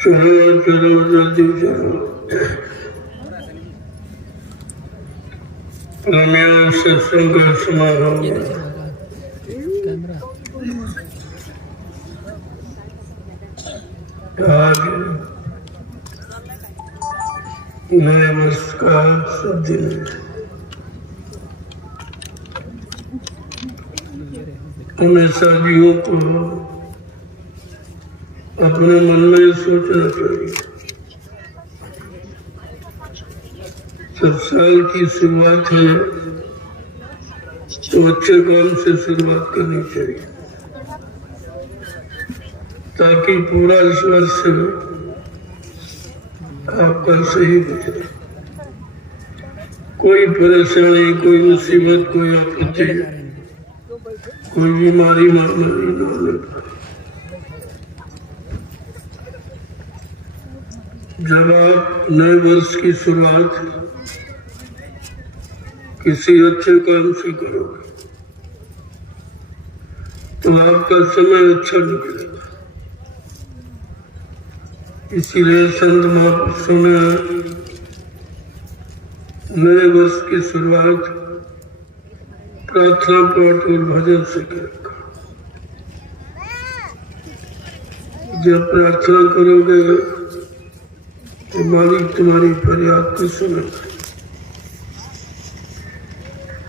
चलो चलो जल्दी चलो। सत्संग का समारोह आज नए वर्ष का शुभ दिन है। हमेशा जीवों को अपने मन में सोचना चाहिए, जब साल की शुरुआत है तो अच्छे काम से शुरुआत करनी चाहिए, ताकि पूरा इस वर्ष आपका सही गुजरे। कोई परेशानी, कोई मुसीबत, कोई आपत्ति, कोई बीमारी महामारी न लगे। जब आप नए वर्ष की शुरुआत किसी अच्छे काम से करोगे तो आपका समय अच्छा निकलेगा। इसीलिए संत महापुरुषों ने नए वर्ष की शुरुआत प्रार्थना पाठ और भजन से करेगा। जब प्रार्थना करोगे तो मालिक तुम्हारी फरियाद को सुनेगा,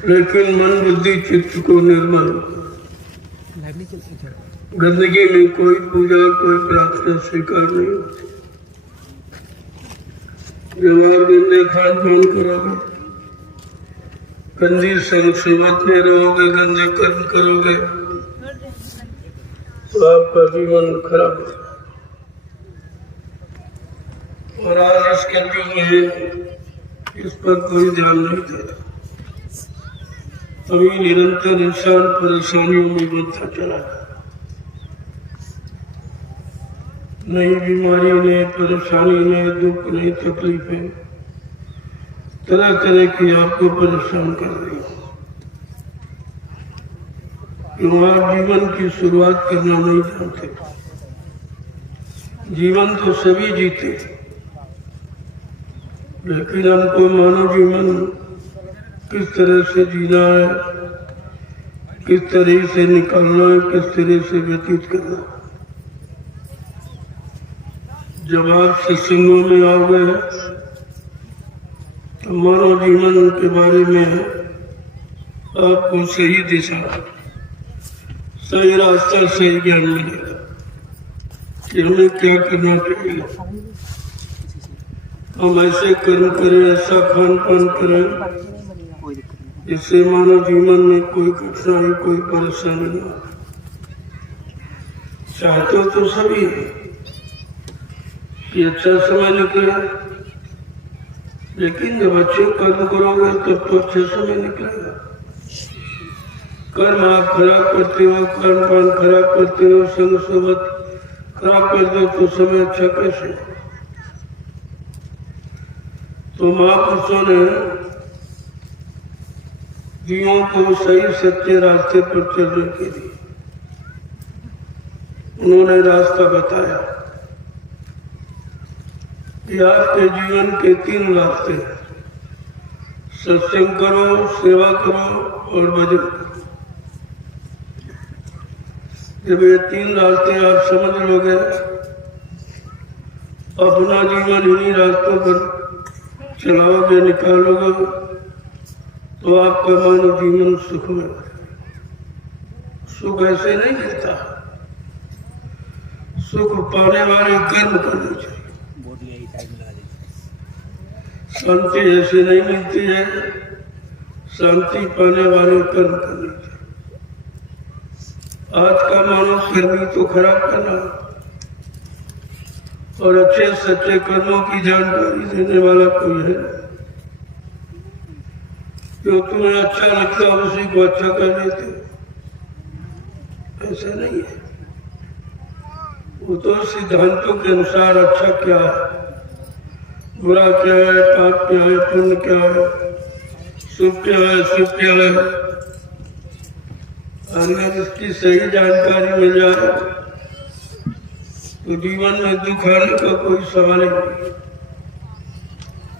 लेकिन मन बुद्धि चित्त को निर्मल, गंदगी में कोई पूजा कोई प्रार्थना स्वीकार नहीं होती। जब आप गंदे खान पान करोगे, गंदी संग सेवत में रहोगे, गंदे कर्म करोगे तो आपका जीवन खराब होगा। और आज इस कलयुग में इस पर कोई ध्यान नहीं देता, अभी निरंतर इंसान परेशानियों में बनता चला है। नई बीमारी, नई परेशानी, नए दुख, नई तकलीफें तरह तरह की आपको परेशान कर रही है। क्यों आप जीवन की शुरुआत करना नहीं जानते? जीवन तो सभी जीते, लेकिन हमको मानव जीवन किस तरह से जीना है, किस तरह से निकलना है, किस तरह से व्यतीत करना है। जब आप सत्संगों में आओगे तो मानव जीवन के बारे में आपको सही दिशा, सही रास्ता, सही ज्ञान मिलेगा कि हमें क्या करना चाहिए। हम ऐसे कर्म करें, ऐसा खान पान करें जिससे मानव जीवन में कोई कठिनाई, कोई परेशानी न हो। चाहते तो सभी कि अच्छा समय निकले, लेकिन जब अच्छे कर्म करोगे तब तो अच्छे समय निकलेगा। कर्म आप खराब करते हो, कर्म पान खराब करते हो, संग सोबत खराब कर दो तो समय अच्छा कैसे? तो महापुरुषों ने जीवों को सही सच्चे रास्ते पर चलने के लिए उन्होंने रास्ता बताया कि आपके जीवन के 3 रास्ते हैं। सत्संग करो, सेवा करो और भजन करो। जब ये तीन रास्ते आप समझ लोगे, अपना जीवन इन्हीं रास्तों पर चलाओगे, निकालोगे, तो आपका मानव जीवन सुख में। सुख ऐसे नहीं मिलता, सुख पाने वाले कर्म करने चाहिए। शांति ऐसे नहीं मिलती है, शांति पाने वाले कर्म करने चाहिए। आज का मानव कर्मी तो खराब कर रहा, और अच्छे सच्चे कर्मों की जानकारी देने वाला कोई है जो तुम्हें अच्छा लगता है उसी को अच्छा कर देते हो। ऐसा नहीं है, वो तो सिद्धांतों के अनुसार अच्छा क्या है, बुरा क्या है, पाप क्या है, पुण्य क्या है, शुभ क्या है, शुभ क्या है, अगर इसकी सही जानकारी मिल जाए तो जीवन में दुख आने का कोई सवाल नहीं।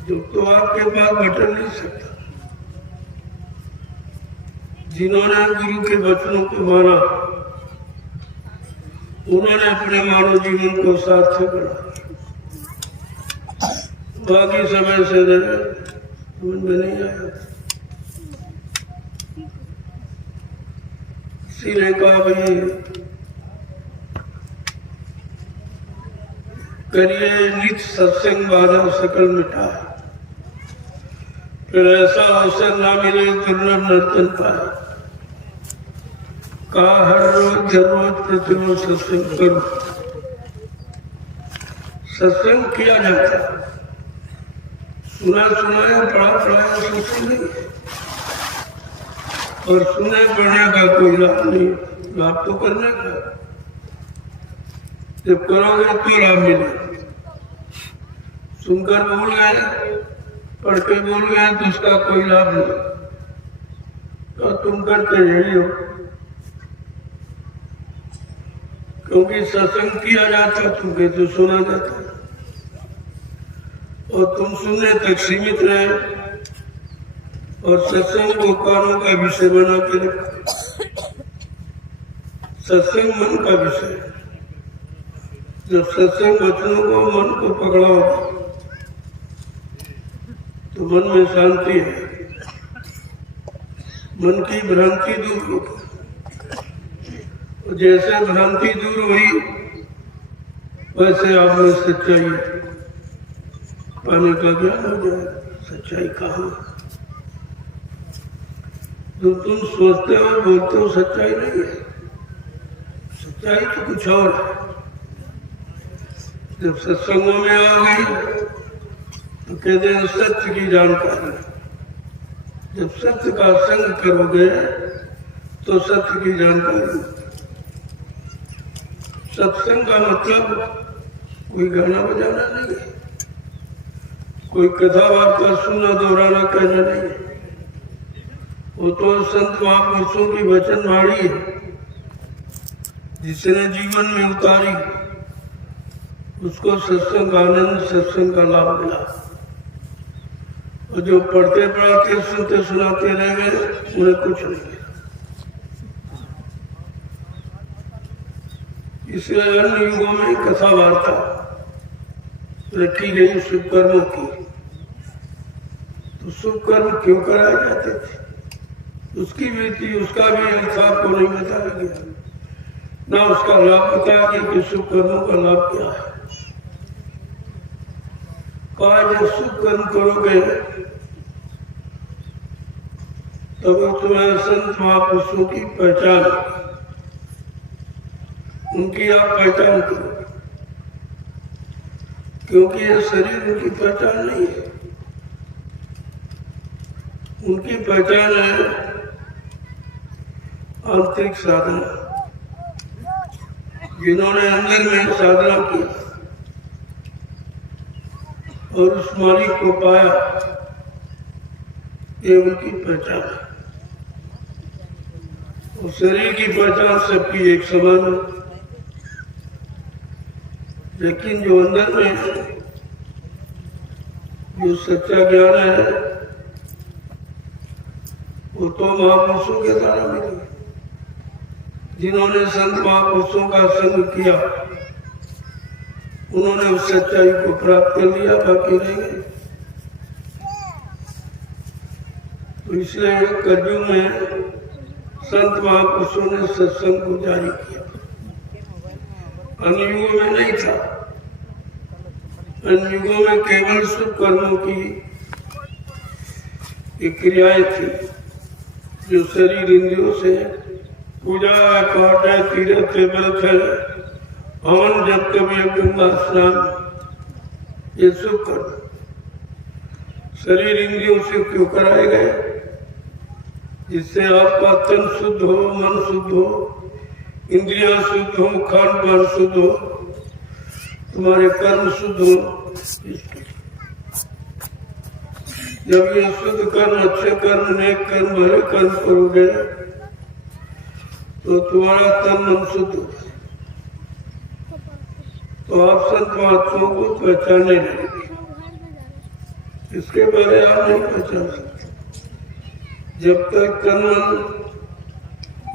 दुख तो आपके पास बटन नहीं सकता। जिन्होंने गुरु के वचनों को माना, उन्होंने अपने मानव जीवन को सार्थक बना। बाकी समय से समझ में नहीं आया, इसीलिए कहा भाई करिए नित सत्संग बाधा सकल मिटाए, फिर ऐसा अवसर ना मिले दुर्लभ नर्तन पाए। कहा हर रोज प्रतिरोज सत्संग करो। सत्संग किया जाता है, सुना सुनाया पढ़ा पढ़ाया सत्संग नहीं है, और सुने पढ़ने का कोई लाभ नहीं, लाभ तो करने का। जब करोगे तो लाभ मिले। सुनकर भूल गए, पढ़ के भूल गए तो उसका कोई लाभ नहीं। तो तुम करते यही हो, क्योंकि सत्संग किया जाता तुम कहते सुना जाता, और तुम सुनने तक सीमित रहे, और सत्संग को कानों का विषय बना के रखा। सत्संग मन का विषय। जब सत्संग वचनों को मन को पकड़ाओ तो मन में शांति है, मन की भ्रांति दूर होगी। जैसे भ्रांति दूर हुई वैसे आप में सच्चाई पाने का ज्ञान हो जाए। सच्चाई कहाँ? जो तुम सोचते हो बोलते हो सच्चाई नहीं है, सच्चाई तो कुछ और है। जब सत्संगों में आ गई तो कहते हैं सत्य की जानकारी। जब सत्य का संग करोगे तो सत्य की जानकारी। सत्संग का मतलब कोई गाना बजाना नहीं है, कोई कथा वार्ता सुनना दोहराना कहना नहीं है। वो तो संत महापुरुषों की वचन वाणी है, जिसने जीवन में उतारी उसको सत्संग आनंद, सत्संग का लाभ मिला। और जो पढ़ते पढ़ाते सुनते सुनाते रह गए उन्हें कुछ नहीं मिला। इसलिए अन्य युगों में कथा वार्ता रखी गई शुभ कर्मों की। तो शुभ कर्म क्यों कराए जाते थे? उसकी भी उसका भी अर्थ आपको नहीं बताया गया, ना उसका लाभ बताया गया कि शुभ कर्मों का लाभ क्या है। कहा जब शुभ कर्म करोगे तब तुम्हें संत महापुरुषों की पहचान, उनकी आप पहचान करो, क्योंकि ये शरीर उनकी पहचान नहीं है। उनकी पहचान है आंतरिक साधना। जिन्होंने अंदर में साधना की और उस मालिक को पाया, ये उनकी पहचान है। और शरीर की पहचान सबकी एक समान है, लेकिन जो अंदर में जो सच्चा ज्ञान है वो तो महापुरुषों के द्वारा मिली, जिन्होंने संत महापुरुषों का संग किया उन्होंने उस सच्चाई को प्राप्त कर लिया, बाकी रह गए। तो इसलिए कलयुग में संत महापुरुषों ने सत्संग को जारी किया, अन्य युगों में नहीं था। अन्य युगों में केवल शुभ कर्मों की क्रियाएं थी, जो शरीर इंद्रियों से पूजा पाठ है, तीर्थ है, व्रत है, हवन जप गंगा स्नान, ये शुभ कर्म शरीर इंद्रियों से क्यों कराए गए? जिससे आपका तन शुद्ध हो, मन शुद्ध हो, इंद्रियां शुद्ध हो, खान पान शुद्ध हो, तुम्हारे कर्म शुद्ध हो। जब ये शुद्ध कर्म, अच्छे कर्म, नेक कर्म, हरे कर्म करोगे तो तुम्हारा तन मन शुद्ध हो, तो आप संत महात्माओं को पहचाने लगेंगे। इसके बारे आप नहीं पहचान सकते जब तक तन मन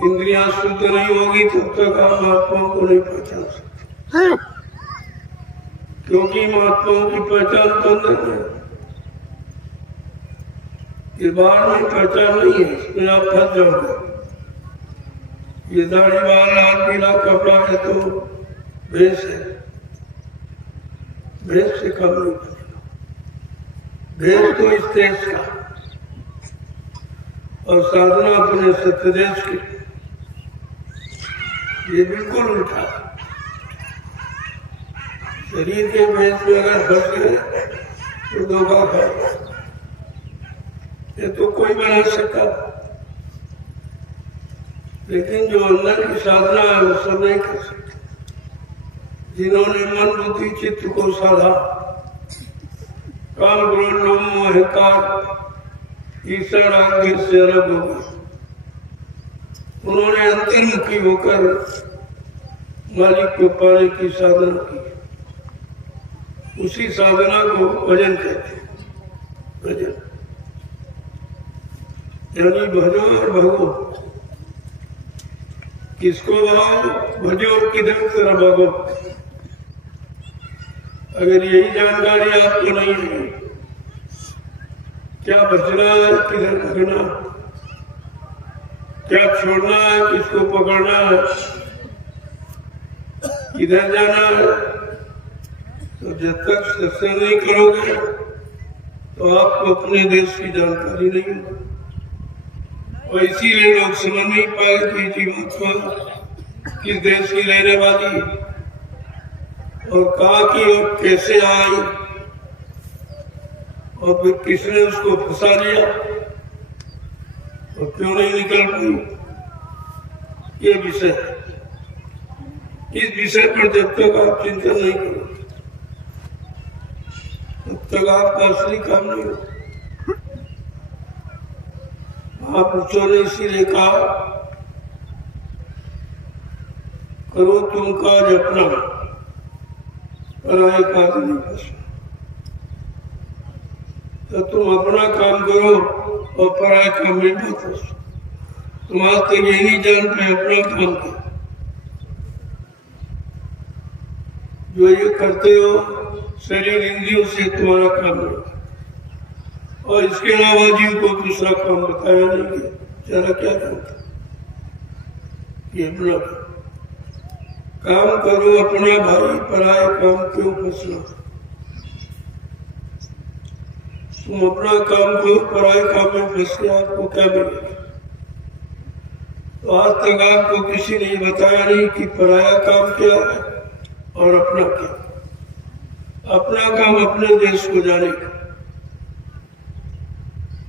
इंद्रियां शुद्ध नहीं होगी, तब तक आप महात्माओं को नहीं पहचान सकते, क्योंकि महात्माओं की पहचान तो अंदर है, ये बाहर में पहचान नहीं है, इसमें आप फंस जाओगे। ये दाढ़ी वाला पीला कपड़ा है तो भेष है, भेष से कम नहीं बनेगा, भेष तो इस देश का और साधना अपने सत्य देश की, ये बिल्कुल उल्टा। शरीर के भेष में अगर फंस गए तो धोखा खाएगा, ये तो कोई बना सकता, लेकिन जो अंदर की साधना है वो सब नहीं कर सकते। जिन्होंने मन बुद्धि चित्त को साधा, काम क्रोध लोभ मोह अहंकार ईर्ष्या राग द्वेष से अलग हो गए, उन्होंने अंतर्मुखी होकर मालिक को पाने की साधना की। उसी साधना को भजन कहते हैं। भजन यानी भजो और भगो, किसको भजो और किधर तरह भगो। अगर यही जानकारी आपको नहीं है, क्या बचना है, किधर भगना, क्या छोड़ना है, किसको पकड़ना है, किधर जाना है, तो जब तक सत्संग नहीं करोगे तो आपको अपने देश की जानकारी नहीं होगी। और इसीलिए लोग समझ नहीं पाए कि जीवात्मा किस देश की रहने वाली है और कहाँ की और कैसे आई और फिर किसने उसको फंसा लिया और क्यों नहीं निकल पाई। ये विषय, इस विषय पर जब तक आप चिंतन नहीं करोगे तब तक आपका असली काम नहीं होगा। महापुरुषों ने इसीलिए कहा, करो तुम काज अपना, पराये काज नहीं बसना। तो तुम अपना काम करो और पराये काम में मत फंसो। तुम आज तक यही नहीं जानते अपना काम करो, जो ये करते हो शरीर इंद्रियों से तुम्हारा काम नहीं, और इसके अलावा जीव को दूसरा काम बताया नहीं गया। जरा क्या जानता, ये अपना काम करो अपना भाई, पराये काम क्यों फंसना। तुम अपना काम करो, पराये काम में फंस के आपको क्या मिलेगा। तो आज तक आपको किसी ने बताया नहीं कि पराया काम क्या है और अपना क्या। अपना काम अपने देश को जाने का,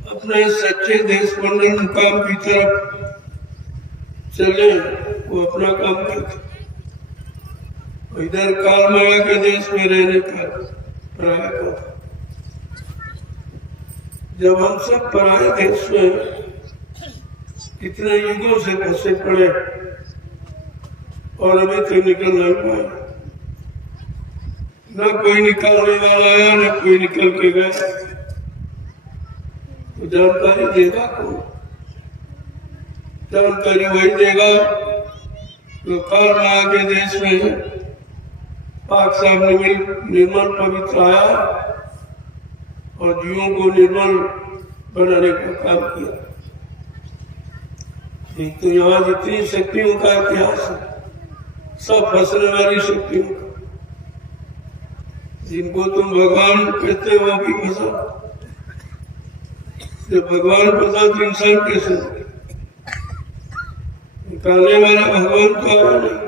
अपने सच्चे देश मंडल मुकाम की तरफ चले, वो अपना काम करते। इधर काल माया के देश में रहने का पराया काम। जब हम सब पराये देश में कितने युगों से फंसे पड़े और अभी तक निकल नहीं पाए, न कोई निकलने वाला आया न कोई निकल के गया, तो जानकारी देगा कौन। जानकारी वही देगा जो काल माया के देश में पाक साहब निर्मल पवित्र आया और जीवों को निर्मल बनाने का काम किया। एक तो यहाँ जितनी शक्तियों का इतिहास है सब फंसने वाली शक्तियों का, जिनको तुम भगवान कहते हो वो भी फंसा। जब भगवान फंसा तो इंसान कैसे निकालने वाला भगवान तो आया नहीं,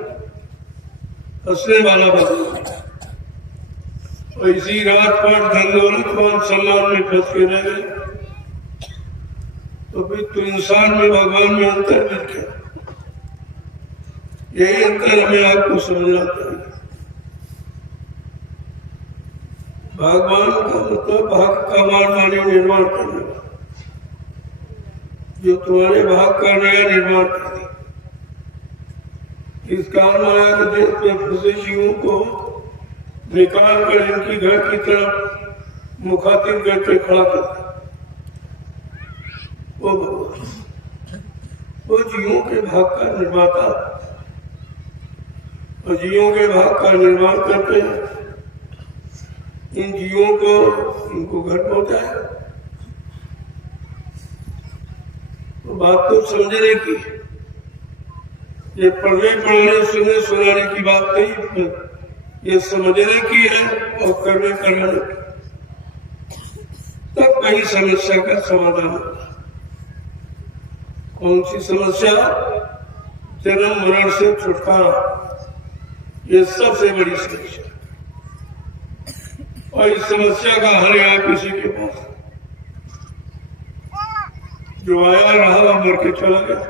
फंसने वाला भगवान। और इसी राजपाट धन दौलत मान सम्मान में फंस के रह गए तो फिर तो इंसान में भगवान में अंतर मिल गया। यही अंतर हमें आपको समझना चाहिए। भगवान का मतलब भाग का मानी निर्माण करने वाला, जो तुम्हारे भाग का नया निर्माण कर दे। इस काल माया के देश में फंसे जीवों को निकाल कर इनकी घर की तरफ मुखातिब करके खड़ा कर वो भगवान, वो जीवों के भाग का निर्माता और जीवों के भाग का निर्माण करके इन जीवों को इनको घर पहुंचाए। तो बात तो समझने की, ये पढ़ने पढ़ाने सुनने सुनाने की बात नहीं, ये समझने की है और करने कराने की, तब कहीं समस्या का समाधान होगा। कौन सी समस्या? जन्म मरण से छुटकारा, ये सबसे बड़ी समस्या। और इस समस्या का हल यहाँ किसी के पास, जो आया रहा और मर के चला गया,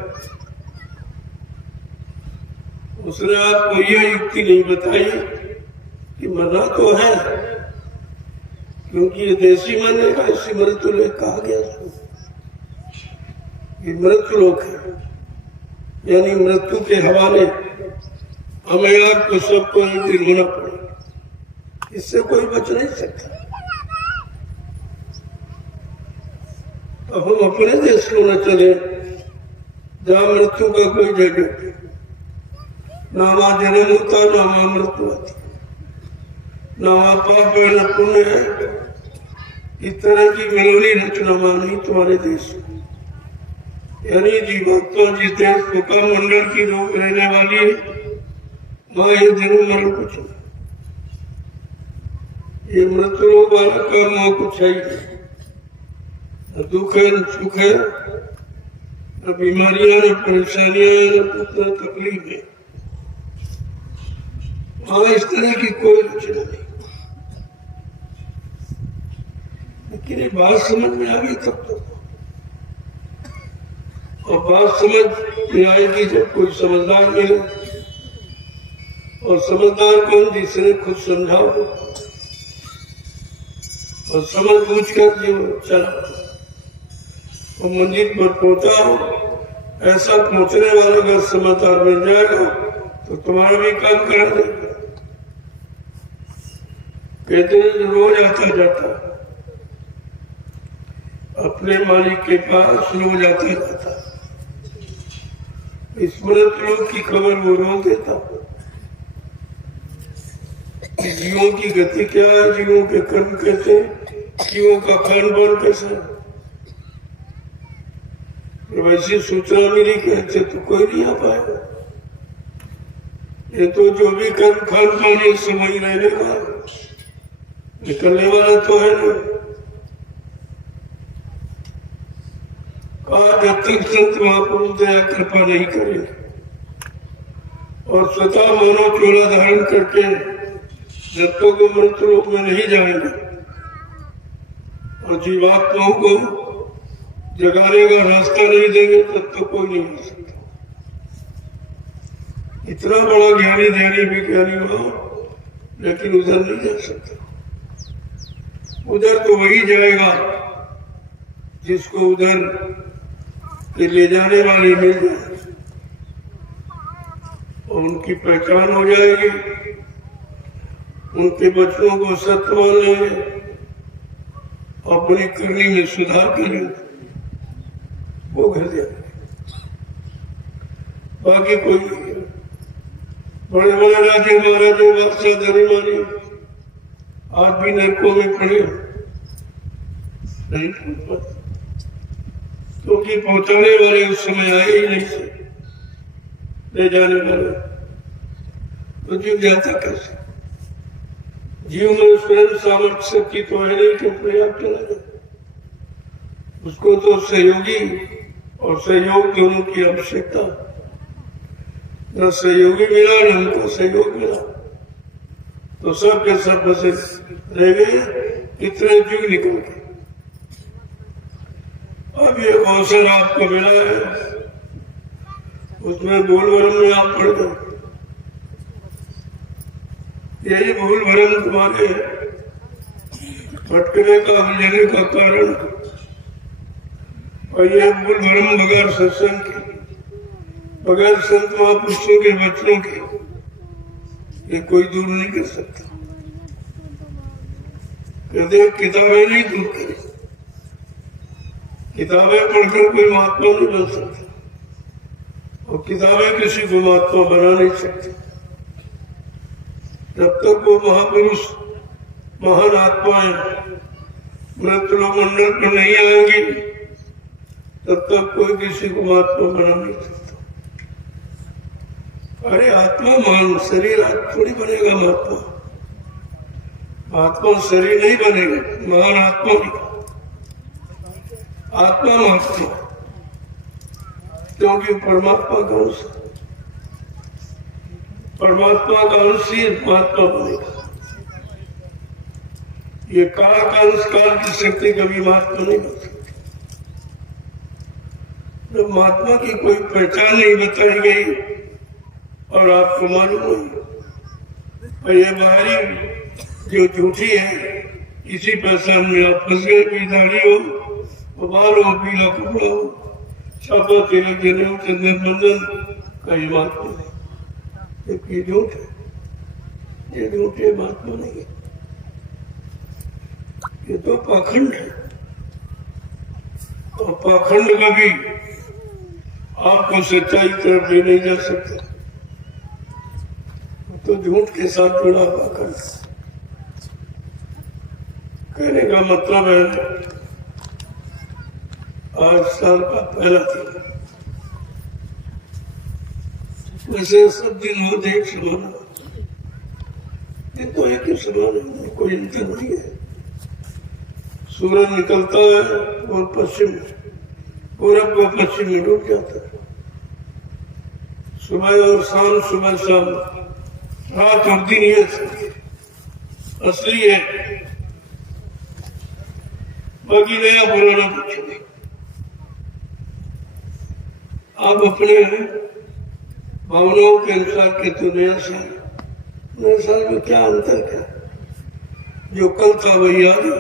उसने आपको यह युक्ति नहीं बताई कि मरना तो है, क्योंकि ये देसी मरने का इसी मृत्यु लोक कहा गया। ये मृत्यु लोक है, यानी मृत्यु के हवाले हमें आपको सबको एक दिन होना पड़ेगा, इससे कोई बच नहीं सकता। अब हम अपने देश को न चले जहाँ मृत्यु का कोई जगह नहीं, ना वहां जन्म होता ना वहां मृत्यु होती, ना वहां पाप है न पुण्य है। इस तरह की मिलोनी रचना नहीं तुम्हारे देश में, यानी जीवात्मा जिस देश का मंडल की लोग रहने वाली है वहां ये जन्म मरण कुछ नहीं। ये मृत्यु रोग वाला काम वहां कुछ है ही नहीं, न दुख है न सुख है, न बीमारियां न परेशानियां न तकलीफ है। वहां इस तरह की कोई रचना नहीं। लेकिन ये बात समझ में आ गई तब तक, और बात समझ में आएगी जब कोई समझदार मिले, और समझदार कौन? जिसने खुद समझा हो और समझ बूझ कर जो चला और मंजिल पर पहुंचा हो। ऐसा पहुंचने वाला अगर समझदार मिल जाएगा तो तुम्हारा भी काम करा देगा। कहते हैं रोज आता जाता अपने मालिक के पास रोज आता जाता, स्मृत लोग की खबर वो रोज देता। जीवों की गति क्या है, जीवों के कर्म कैसे, जीवों का खान पान कैसा, वैसी सूचना मिली कहते तो कोई नहीं आ पाएगा। ये तो जो भी कर्म खान पान एक समय रहने का निकलने वाला तो है ना। जब तक संत महापुरुष दया कृपा नहीं करेंगे और स्वतः मानव चोला धारण करके जब तक वो मृत्यु लोक में नहीं जाएंगे और जीवात्माओं को जगाने का रास्ता नहीं देंगे तब तो कोई नहीं हो सकता। इतना बड़ा ज्ञानी ध्यानी विज्ञानी हो, लेकिन उधर नहीं जा सकता। उधर तो वही जाएगा जिसको उधर ले जाने वाले मिल जाए और उनकी पहचान हो जाएगी, उनके बच्चों को सत्य मान लेंगे, अपनी करनी में सुधार करेंगे, वो घर जाएंगे। बाकी कोई नहीं है। बड़े बड़े राजे महाराजे बादशाह धनीमानी आज भी नरकों में पड़े नहीं, क्योंकि पहुंचाने वाले उस समय आए ही नहीं थे, ले जाने वाले तो जीव जाता कैसे? जीव में स्वयं सामर्थ्य शक्ति तो है नहीं कि प्रयाग चला जाए, उसको तो सहयोगी और सहयोग दोनों की आवश्यकता। न सहयोगी मिला न हमको सहयोग मिला, तो सब के सब बसे रह गए, इतने युग निकल गए। अब ये अवसर आपको मिला है, उसमें भूल भरम में आप पड़ गए। यही भूल भरम तुम्हारे भटकने का उलझने का कारण, और यह भूल भरम बगैर सत्संग के, बगैर संत महापुरुषों के वचनों के, ये कोई दूर नहीं कर सकता। कहते किताबें नहीं दूर करें, किताबें पढ़कर कोई महात्मा नहीं बन सकता, और किताबें किसी को महात्मा बना नहीं सकती। जब तक वो महापुरुष महान आत्माएं मृत्युलोक मंडल पर नहीं आएंगी, तब तक कोई किसी को महात्मा बना नहीं सकता। अरे आत्मा मान शरीर थोड़ी बनेगा महात्मा, आत्मा शरीर नहीं बनेगा, महान आत्मा नहीं, आत्मा महात्मा, क्योंकि परमात्मा का अंश, परमात्मा का अंश ही महात्मा बनेगा। ये काल का अंश, काल की शक्ति कभी महात्मा नहीं बन सकती। जब महात्मा की कोई पहचान नहीं बताई गई और आपको मालूम नहीं, और ये बाहरी जो झूठी है, इसी पहचान में आप फंस गए। भी दाढ़ी हो, बाल हो, पीला कपड़ा हो, छापा तिलक देने हो, चंदन बंधन का ये महात्मा नहीं। ये झूठ है, ये झूठ है, महात्मा नहीं है, ये तो पाखंड है। और पाखंड कभी आपको सच्चाई तरफ ले नहीं जा सकता, तो झूठ के साथ जुड़ा पाखंड। कहने का मतलब है, आज साल का पहला दिन, वैसे सब दिन हो एक समान, दिन तो एक ही समान है, कोई अंतर नहीं है। सूरज निकलता है और पश्चिम, पूरब को पश्चिम में डूब जाता है। सुबह और शाम, सुबह शाम, रात और दिन ये असली है, बाकी नया पुराना कुछ नहीं। आप अपने भावनाओं के अनुसार के तो नया साल में क्या अंतर क्या, जो कल था वही आज है।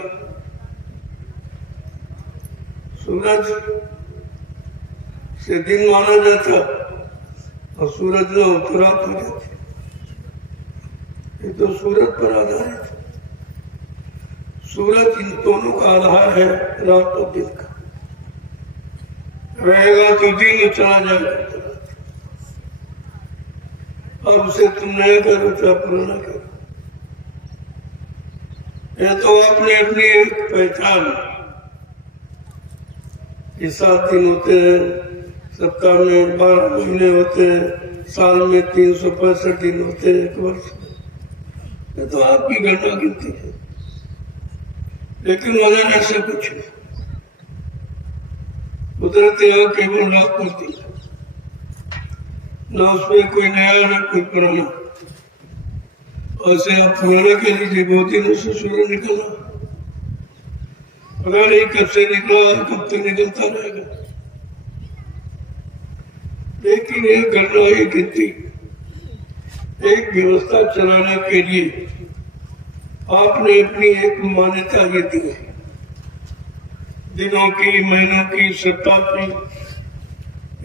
सूरज से दिन माना जाता और सूरज न हो तो रात हो जाती, ये तो सूरज पर आधारित है। सूरज इन दोनों का आधार है, रात और दिन का। रहेगा तो दिन, चला जाएगा। अब उसे तुम नया करो चाहे पुराना करो, ये तो आपने अपनी एक पहचान। ये 7 दिन होते हैं, सप्ताह में 12 महीने होते हैं, साल में 365 दिन होते हैं, एक वर्ष में, ये तो आपकी गणना गिनती है। लेकिन मगर ऐसा कुछ नहीं, कुदरती यहाँ केवल रात होती है, न उसमें कोई नया न कोई पुराना। ऐसे आप पुराना के लीजिए, बहुत दिनों से सूरज निकला, पता नहीं कब से निकला, कब तक निकलता रहेगा। लेकिन एक घटना, एक गिनती, एक व्यवस्था चलाने के लिए आपने अपनी एक मान्यता ये दी है, दिनों की, महीनों की, सप्ताह की,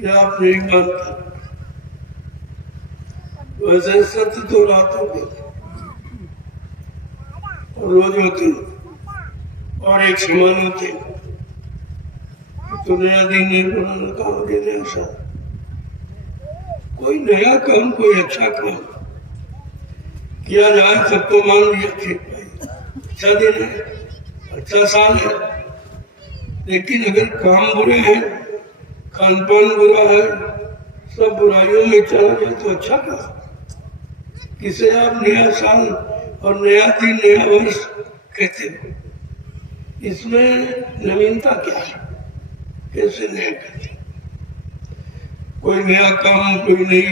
या आपने एक मानता। वैसे सत्य तो रातों के रोज होते और एक समान होते, तो नया दिन नहीं बनाना, कहा नया साल। कोई नया काम, कोई अच्छा काम किया जाए तब तो मान लिया ठीक भाई, अच्छा दिन है, अच्छा साल है। लेकिन अगर काम बुरे हैं, खान पान बुरा है, सब बुराइयों में चला जाए तो अच्छा काम। किसे आप नया साल और नया दिन, नया वर्ष कहते हो? इसमें नवीनता क्या है? कैसे नया कहते? कोई नया काम, कोई नई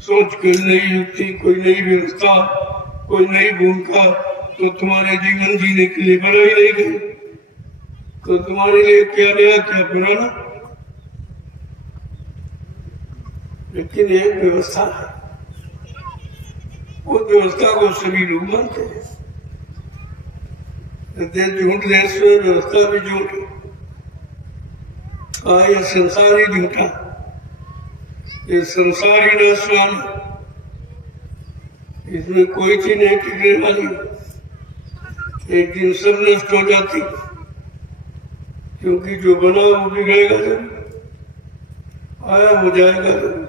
सोच, कोई नई युक्ति, कोई नई व्यवस्था, कोई नई भूमिका तो तुम्हारे जीवन जीने के लिए बनाई नहीं गई। तो तुम्हारे लिए क्या नया, क्या पुराना? लेकिन एक व्यवस्था है, उस व्यवस्था को सभी लोग मानते हैं। झूठ देश में व्यवस्था भी झूठ है। ये संसार ही झूठा, ये संसार ही नाशवान, इसमें कोई चीज नहीं टिकने वाली। एक दिन सब नष्ट हो जाती, क्योंकि जो बना वो बिगड़ेगा जरूर, आया हो जाएगा जरूर।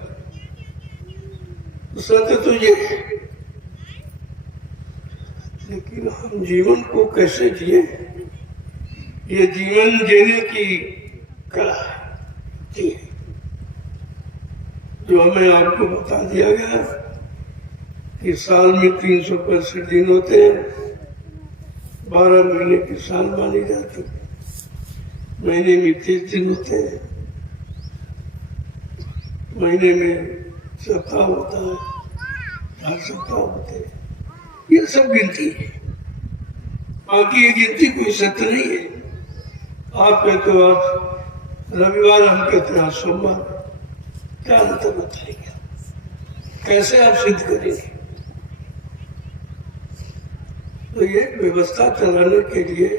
सत्य तो ये है। लेकिन हम जीवन को कैसे जिए, ये जीवन जीने की कला है जो हमें आपको बता दिया गया कि साल में 365 दिन होते हैं, 12 महीने की साल मानी जाती है, महीने में 30 दिन होते हैं, महीने में सप्ताह होता है, 4 सप्ताह होते हैं। ये सब गिनती है, बाकी ये गिनती कोई सत्य नहीं है। आप कहते हो आज रविवार, हम कहते हैं आज सोमवार, क्या अंतर बताएगा? कैसे आप सिद्ध करेंगे? तो ये व्यवस्था चलाने के लिए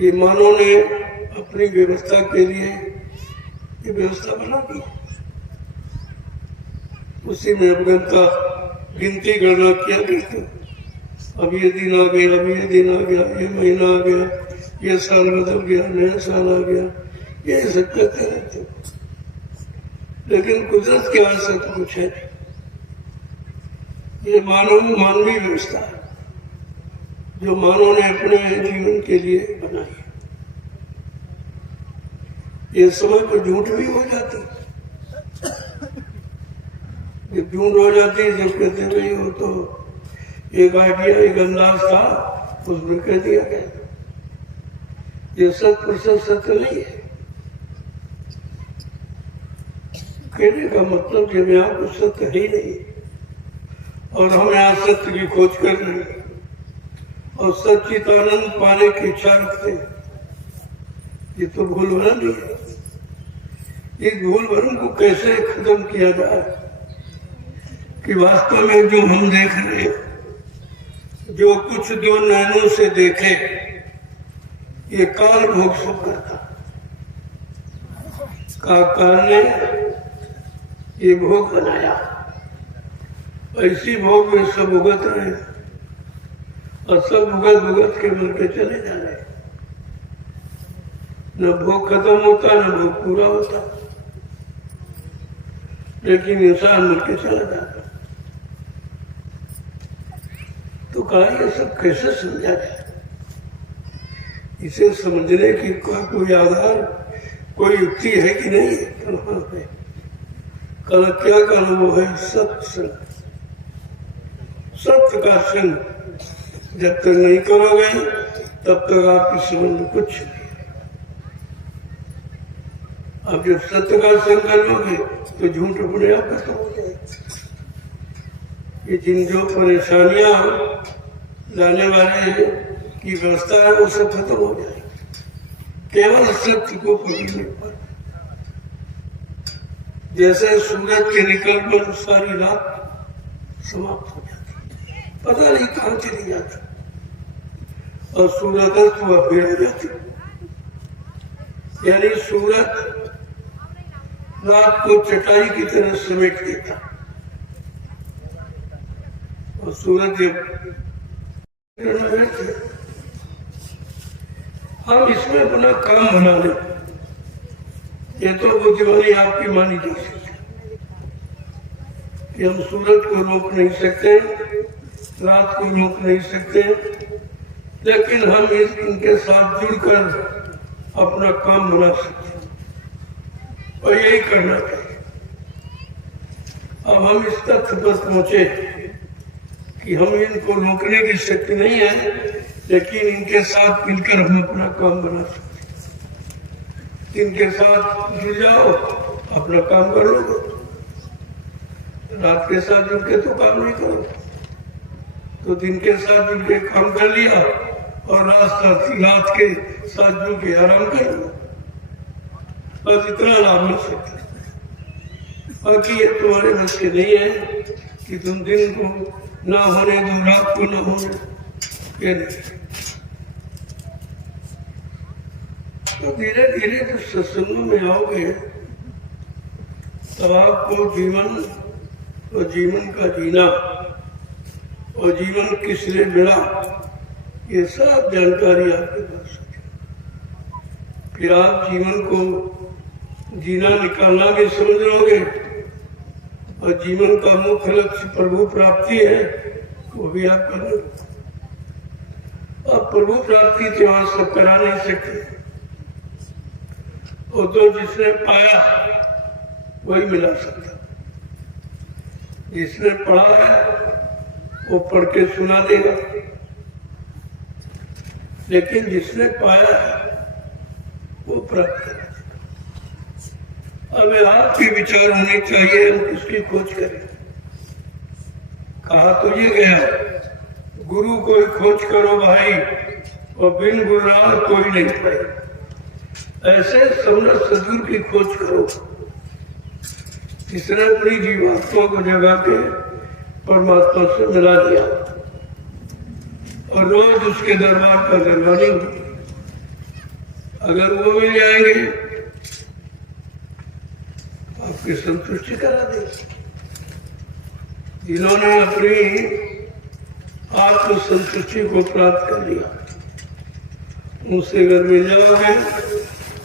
ये मानव ने अपनी व्यवस्था के लिए ये व्यवस्था बना दी, उसी में अवगणता गिनती गणना किया करते। अब ये दिन आ गया, अब ये दिन आ गया, ये महीना आ गया, ये साल बदल गया, नया साल आ गया, ये सब कहते रहते। लेकिन कुदरत के यहाँ से तो कुछ है, ये मानवीय व्यवस्था है जो मानव ने अपने जीवन के लिए बनाई है। ये समय पर झूठ भी हो जाती, जब झूठ हो जाती है, जब कहते भाई वो तो एक आइडिया, एक अंदाज था, उसमें कह दिया गया। ये 100% सत्य नहीं है। कहने का मतलब जब यहाँ कुछ सत्य है ही नहीं और हम यहाँ सत्य की खोज कर रहे हैं और सच्चिदानंद पाने की इच्छा रखते हैं, ये तो भूल भरम नहीं है। इस भूल भरम को कैसे खत्म किया जाए कि वास्तव में जो हम देख रहे हैं, जो कुछ जो नैनों से देखे, ये काल भोग सब करता। काल ने ये भोग बनाया, ऐसी भोग में सब भुगत रहे और सब भुगत भुगत के मर के चले जा रहे। न भोग खत्म होता, न भोग पूरा होता, लेकिन इंसान मर के चला जाता। तो कहा ये सब कैसे समझा जाए? इसे समझने की कोई आधार, कोई युक्ति है कि नहीं है? कहाँ है? कल क्या कहना वो है? सत्संग। सत्य का संग जब तक नहीं करोगे तब तक आपकी समझ में कुछ नहीं। अब जब सत्य का संग कर लोगे तो झूठ अपने आप खत्म हो जाएगा। ये जिन जो परेशानियां लाने वाले की व्यवस्था है वो सब खत्म हो जाएगी केवल सत्य को पकड़ने पर। जैसे सूरज के निकल पर सारी रात समाप्त हो जाती, पता नहीं कहां चली जाती, और सूरज अस्त हुआ फिर हो जाती। यानी सूरज रात को चटाई की तरह समेट देता और सूरज जब हम इसमें अपना काम बना लें, ये तो बुद्धिमानी आपकी मानी जा सकती। कि हम सूरज को रोक नहीं सकते, रात को रोक नहीं सकते, लेकिन हम इनके साथ जुड़कर अपना काम बना सकते और यही करना चाहिए। अब हम इस तथ्य पर पहुंचे कि हम इनको रोकने की शक्ति नहीं है, लेकिन इनके साथ मिलकर हम अपना काम बना सकते। इनके साथ जुड़ जाओ, अपना काम कर लो। रात के साथ जुड़ के तो काम नहीं करो, तो दिन के साथ जुड़ के काम कर लिया और रात के साथ जुड़ के आराम कर लो। बस इतना लाभ मिल सकता है। बाकी ये तुम्हारे बस के नहीं है कि तुम दिन को ना होने दो, रात को ना होने, ये नहीं। तो धीरे धीरे जब सत्संगों में आओगे तब आपको जीवन और जीवन का जीना और जीवन किस लिए मिला, ये सब जानकारी आपके पास है। फिर आप जीवन को जीना निकालना भी समझ लोगे और जीवन का मुख्य लक्ष्य प्रभु प्राप्ति है, वो भी आप कर लो। अब प्रभु प्राप्ति तो आज सब करा नहीं सकते, वो तो जिसने पाया वही मिला सकता। जिसने पढ़ा है वो पढ़ के सुना देगा, लेकिन जिसने पाया है वो प्राप्त करेगा। अब आपके विचार होने चाहिए, हम किसकी खोज करें। कहा तो ये गया, गुरु कोई खोज करो भाई, और बिन गुरुनाम कोई नहीं पाई। ऐसे समर सदगुरु की खोज करो जिसने अपनी जीवात्मा को जगा के परमात्मा से मिला दिया और रोज उसके दरबार का दरबारी हो। अगर वो मिल जाएंगे आपकी संतुष्टि करा दे। जिन्होंने अपनी आत्म संतुष्टि को प्राप्त कर लिया, उनसे अगर मिल जाओगे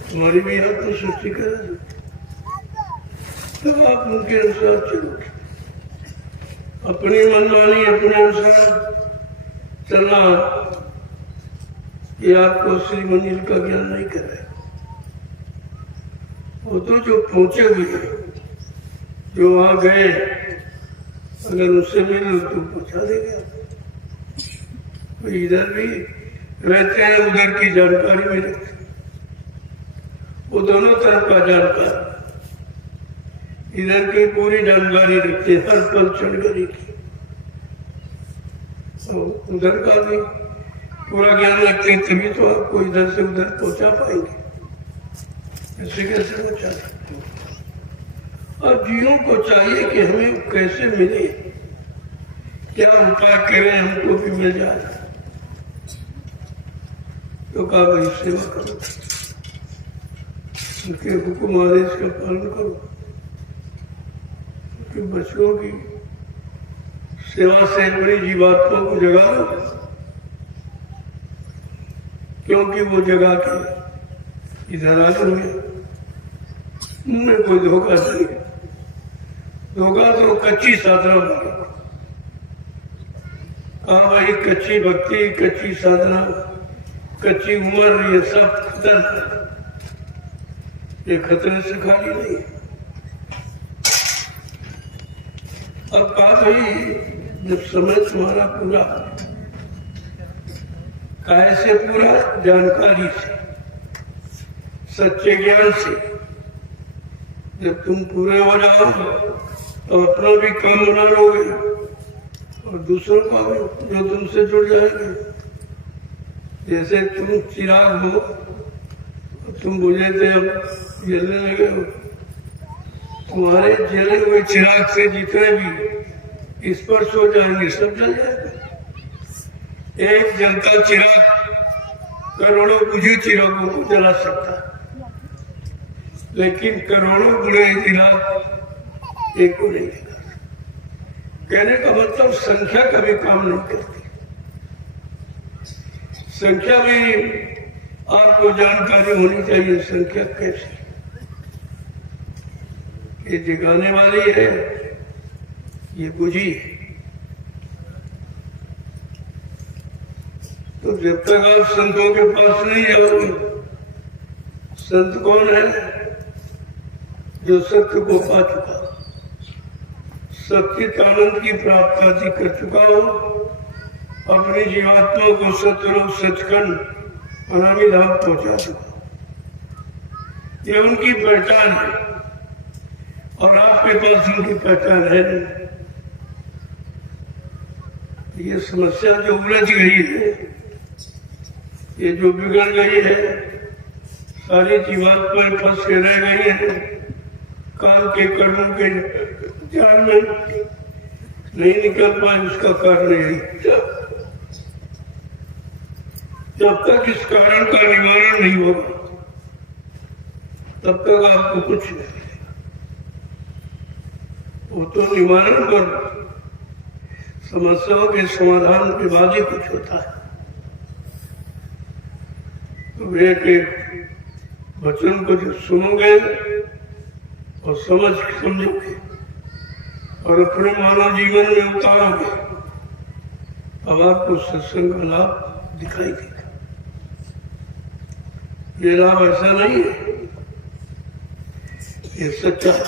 तुम्हारी भी आत्म सृष्टि करा दे, तब आप उनके अनुसार चलोगे। अपनी मनमानी अपने अनुसार चलना ये आपको श्री मंजिल का ज्ञान नहीं करे। वो तो जो पहुंचे हुए हैं, जो वहां गए, अगर उससे मिले तो पहुंचा देगा। तो इधर भी रहते हैं, उधर की जानकारी में रहते हैं। वो दोनों तरफ का जानकार, इधर की पूरी जानकारी रखते हैं, हर पल चढ़गरी की, उधर का भी पूरा ज्ञान रखते हैं, तभी तो आपको इधर से उधर पहुंचा पाएंगे। ऐसे कैसे पहुंचा सकते? और जीवों को चाहिए कि हमें कैसे मिले, क्या उपाय करें हमको भी मिल जाए। तो कहा भाई सेवा करो, उनके हुक्म आदेश का पालन करो, उनके बच्चों की सेवा से अपनी जीवात्मा को जगा लो, क्योंकि वो जगा के इधर आए हुए उनमें कोई धोखा नहीं। धोखा तो कच्ची साधना मांगे। हाँ भाई, कच्ची भक्ति, कच्ची साधना, कच्ची उम्र, ये सब खतरा, ये खतरे से खाली नहीं। अब बात हुई जब समय तुम्हारा पूरा, कैसे पूरा, जानकारी से, सच्चे ज्ञान से। जब तुम पूरे हो जाओ तो अपना भी काम बना लोगे और दूसरों का भी, जो तुमसे जुड़ जाएंगे। जैसे तुम चिराग हो, तुम बुझे थे, अब जलने लगे हो, तुम्हारे जले हुए चिराग से जितने भी स्पर्श हो जाएंगे सब जल जाएगा। एक जलता चिराग करोड़ों बुझे चिरागों को जला सकता है, लेकिन करोड़ों बुढ़े चिराग एक को नहीं जला। कहने का मतलब संख्या कभी काम नहीं करती। संख्या में आपको जानकारी होनी चाहिए, संख्या कैसे ये जगाने वाली है ये बुझी। तो जब तक आप संतों के पास नहीं जाओगे, संत कौन है? जो सत्य को पा चुका, सत्य आनंद की प्राप्ति कर चुका हो, अपनी जीवात्मा को सतरूप सचखंड अनामी धाम पहुंचा चुका। ये उनकी पहचान है और आपके पास उनकी पहचान है नहीं। ये समस्या जो उलझ गई है, ये जो बिगड़ गई है, सारी जीवात्माएं फंस के रह गई है, काल के कर्मों के जाल में नहीं निकल पाए। उसका कारण यही, जब तक इस कारण का निवारण नहीं होगा तब तक आपको कुछ नहीं। वो तो निवारण पर समस्याओं के समाधान के बाद ही कुछ होता है। तो एक वचन को जब सुनोगे और समझोगे और अपने मानव जीवन में उतारोगे, अब आपको सत्संग का लाभ दिखाई देगा। ये लाभ ऐसा नहीं है, ये सच्चा है।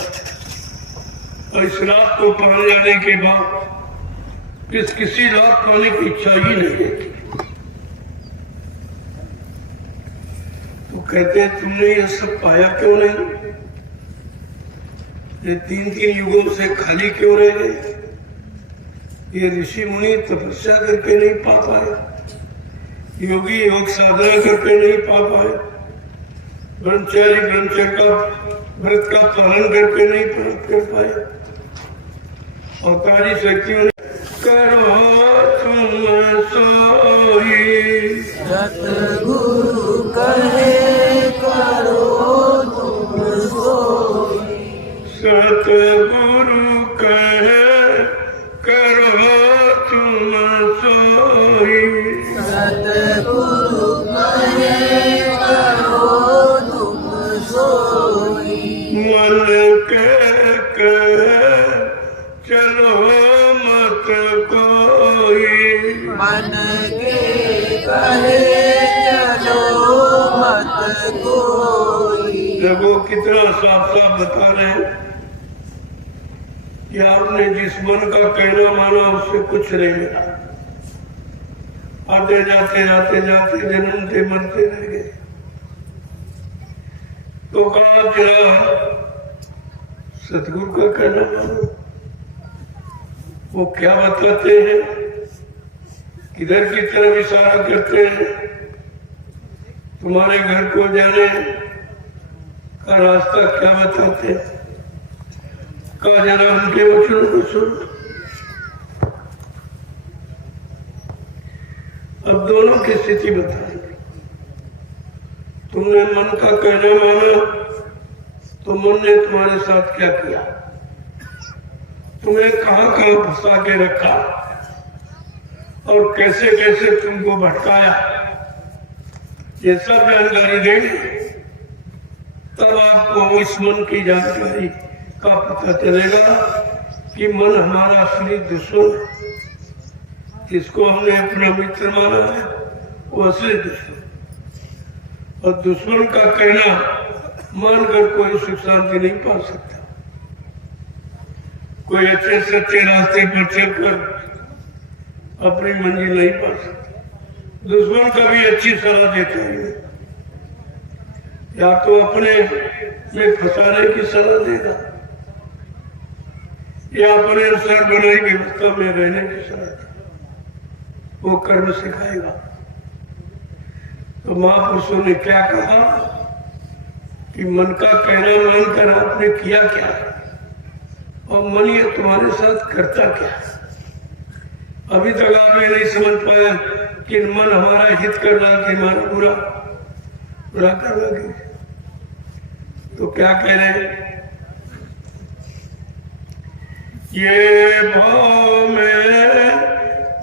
और इस लाभ को पा जाने के बाद किसी लाभ पाने की इच्छा ही नहीं है। तो कहते हैं तुमने ये सब पाया क्यों नहीं? ये 3-3 युगों से खाली क्यों रह गए? ये ऋषि मुनि तपस्या करके नहीं पा पाए, योगी योग साधना करके नहीं पा पाए, ब्रह्मचारी ब्रह्मचर्य का व्रत का पालन करके नहीं प्राप्त कर पाए। अवतारी शक्तियों ने करो तुम सोई, सतगुरु कहे करो तुम सोई, सतगुरु कहे करो तुम सोई, सतगुरु कहे करो तुम सोई, मन के कहे चलो मत कोई, मन के कहे चलो मत कोई। देखो कितना साफ साफ बता रहे हैं कि आपने जिस मन का कहना माना उससे कुछ नहीं मिला। आते जाते आते जाते जन्मते मरते रह गए। तो कहा जरा सतगुरु का कहना मानो। वो क्या बताते हैं, किधर की तरफ इशारा करते हैं? तुम्हारे घर को जाने का रास्ता क्या बताते हैं? कहा जरा उनके वचन को सुन। अब दोनों की स्थिति बताएंगे। तुमने मन का कहना माना तो मन ने तुम्हारे साथ क्या किया, तुम्हें कहां कहां फंसा के रखा और कैसे कैसे तुमको भटकाया, ये सब जानकारी देंगे। तब आपको इस मन की जानकारी का पता चलेगा कि मन हमारा असली दुश्मन है। जिसको हमने अपना मित्र माना है वो असली दुश्मन, और दुश्मन का कहना मानकर कोई सुख शांति नहीं पा सकता। कोई अच्छे सच्चे रास्ते पर चलकर अपनी मंजिल नहीं पा सकता। दुश्मन कभी अच्छी सलाह देता है, या तो अपने में फंसाने की सलाह देगा या अपने अनुसार बनाई व्यवस्था में रहने की सलाह देगा। वो कर्म सिखाएगा। तो महापुरुषों ने क्या कहा कि मन का कहना मानकर आपने किया क्या और मन ये तुम्हारे साथ करता क्या? अभी तक आपने नहीं समझ पाया कि मन हमारा हित कर रहा कि हमारा बुरा कर रहा कि। तो क्या कह रहे हैं? ये भाव में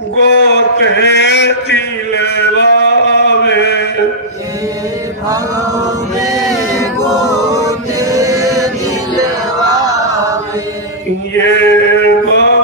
गोते तिलवावे, ये भाव में गोते दिलवावे, ये भाव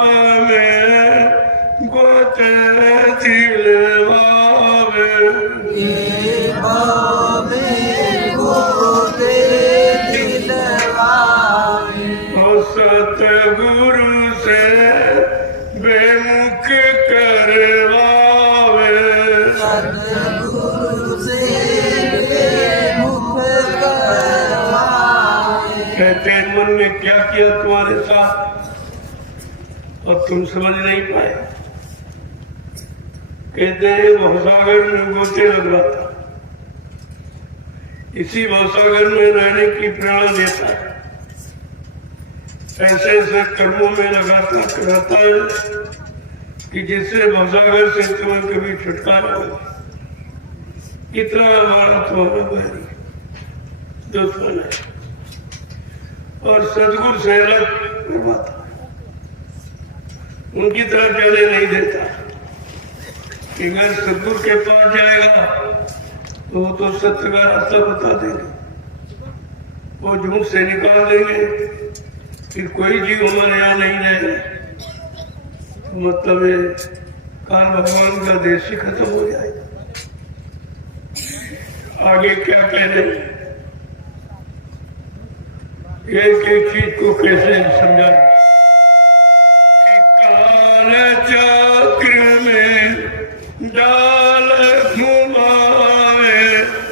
कहते हैं मन ने क्या किया तुम्हारे साथ और तुम समझ नहीं पाए। कहते हैं भवसागर में गोते लग रहा था, इसी भवसागर में रहने की प्रेरणा देता है, ऐसे ऐसे कर्मों में लगाता रहता है कि जिससे भवसागर से तुम्हें कभी छुटकारा हो। कितना हमारा तुम्हारा भाई दुश्मन है और सदगुरु से अलग करवाता, उनकी तरफ चलने नहीं देता। कि अगर सदगुरु के पास जाएगा तो वो तो सत्य का रास्ता बता देंगे, वो झूठ से निकाल देंगे, फिर कोई जीव हमारे यहाँ नहीं रहेगा। मतलब ये काल भगवान का देश ही खत्म हो जाएगा। आगे क्या कह रहे हैं, एक एक चीज को कैसे समझाएं। काल चक्र में डाल घुमावे,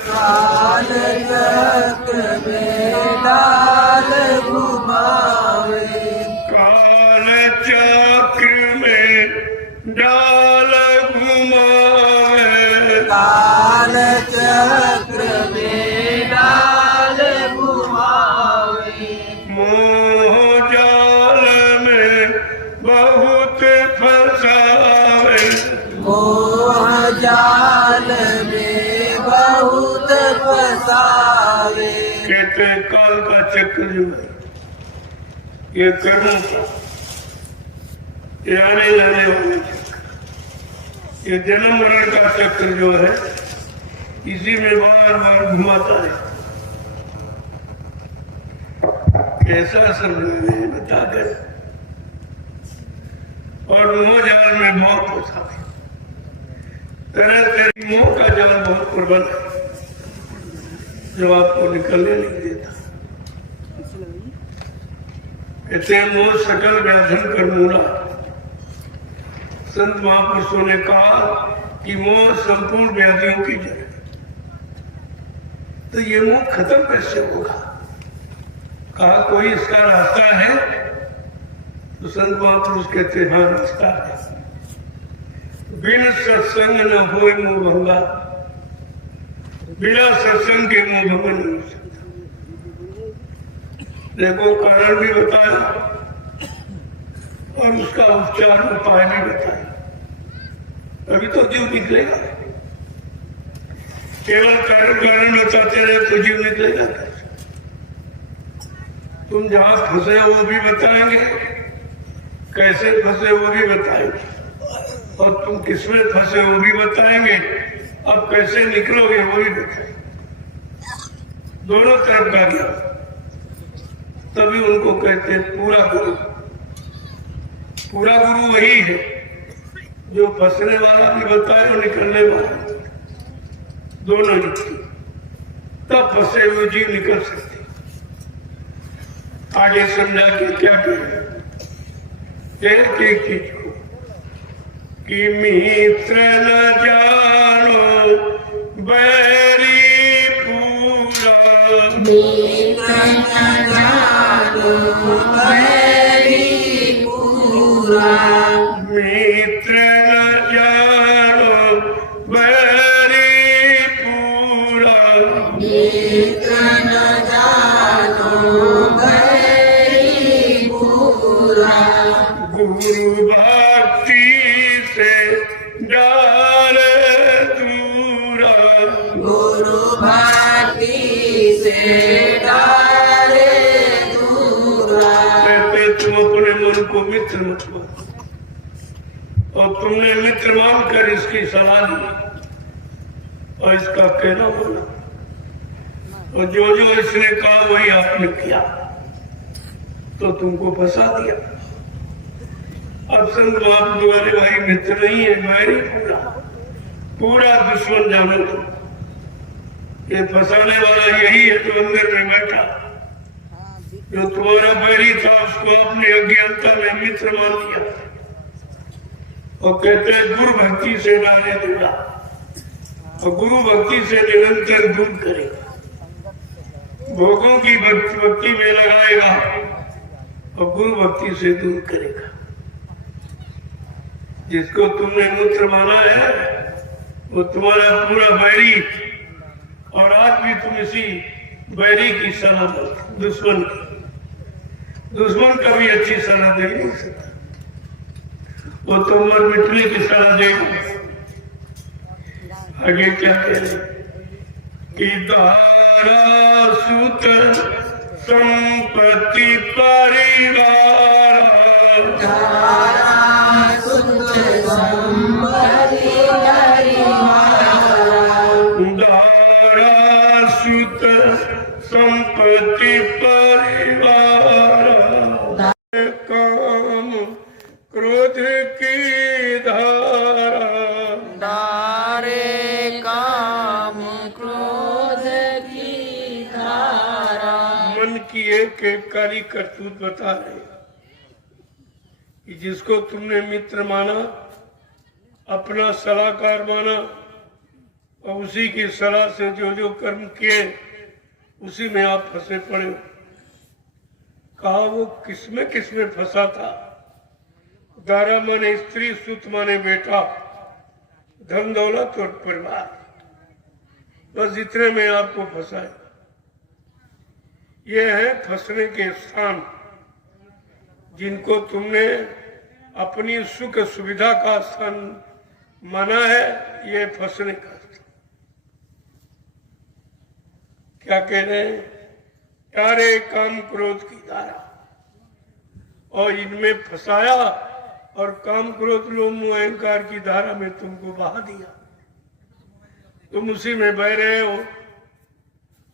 काल चक्र में डाल घुमावे, काल चक्र में डाल घुमावे, काल चक्र में डाल घुमावे, मोह जाल में बहुत फंसावे, मोह जाल में बहुत फंसावे। कहते हैं काल का चक्र जो है ये कर्मों का, ये आने जाने वाले चक्र, ये जन्म मरण का चक्र जो है इसी में बार बार घुमाता है। कैसा समझाने बताकर, और मोह जाल में बहुत फंसावे। तरह तरह मोह का जाल बहुत प्रबल है जो आपको निकलने नहीं देता। कहते हैं मोह सकल व्याधन कर मूला। संत महापुरुषों ने कहा कि मोह संपूर्ण व्याधियों की जड़ है। तो ये मोह खत्म कैसे होगा? कहा कोई इसका रास्ता है? तो संत महापुरुष कहते हैं हाँ रास्ता है। बिन सत्संग न होए मोह भंगा, बिना सत्संग के मोह भंग नहीं हो सकता। देखो कारण भी बताया और उसका उपचार उपाय भी बताया, अभी तो जीव निकलेगा। केवल कारण कारण बताते रहे तो जीव निकलेगा कैसे? तुम जहां फंसे वो भी बताएंगे, कैसे फंसे वो भी बताएंगे, और तुम किसमें फंसे वो भी बताएंगे, अब कैसे निकलोगे वो भी बताएंगे। दोनों तरफ का ज्ञान, तभी उनको कहते हैं पूरा गुरु। पूरा गुरु वही है जो फंसने वाला भी बताए और निकलने वाला भी, दोनों निकले, तब फंसे हुए जीव निकल सकते। आगे समझा के क्या करें एक एक चीज को कि मित्र न जानो बैरी पूरा, मित्र न जानो बैरी पूरा, मित्र न जानो बैरी पूरा, मित्र न जानो बैरी पूरा, गुरु भक्ति से डाल दूरा, गुरु भक्ति से डाले दूरा। कहते तुम अपने मन को मित्र मत मानो, और तुमने मित्र मानकर इसकी सलाह ली और इसका कहना माना, और जो जो इसने कहा वही आपने किया तो तुमको फंसा दिया। अब संत बाप तुम्हारे भाई मित्र नहीं है, बैरी पूरा पूरा दुश्मन जानो तुम। ये फंसाने वाला यही है जो अंदर में बैठा, जो तुम्हारा बैरी था उसको अपनी अज्ञानता में मित्र मान लिया, और कहते हैं गुरु भक्ति से डाले दूरा, और गुरु भक्ति से निरंतर दूर करे। भोगों की भक्ति में लगाएगा और गुरु भक्ति से दूर करेगा। जिसको तुमने मित्र माना है वो तुम्हारा पूरा बैरी, और आज भी तुम इसी बैरी की सलाह दो। दुश्मन कभी अच्छी सलाह दे नहीं सकता, वो तो मर मिटने की सलाह देगा। आगे क्या कह रहे कि दारा सुत संपत्ति परिवार, दारा सुत संपत्ति परिवार, काम क्रोध की धारा, दारे काम क्रोध की धारा। मन की एक एक काली करतूत बता रहे कि जिसको तुमने मित्र माना, अपना सलाहकार माना, और उसी की सलाह से जो जो कर्म किए उसी में आप फंसे पड़े हो। कहा वो किसमें फंसा था? दारा माने स्त्री, सुत माने बेटा, धन दौलत और परिवार, बस इतने में आपको फंसाए। ये है फंसने के स्थान, जिनको तुमने अपनी सुख सुविधा का स्थान माना है, ये फंसने का। क्या कह रहे हैं? प्यारे काम क्रोध की धारा, और इनमें फंसाया और काम क्रोध लोभ मोह अहंकार की धारा में तुमको बहा दिया। तुम उसी में बह रहे हो,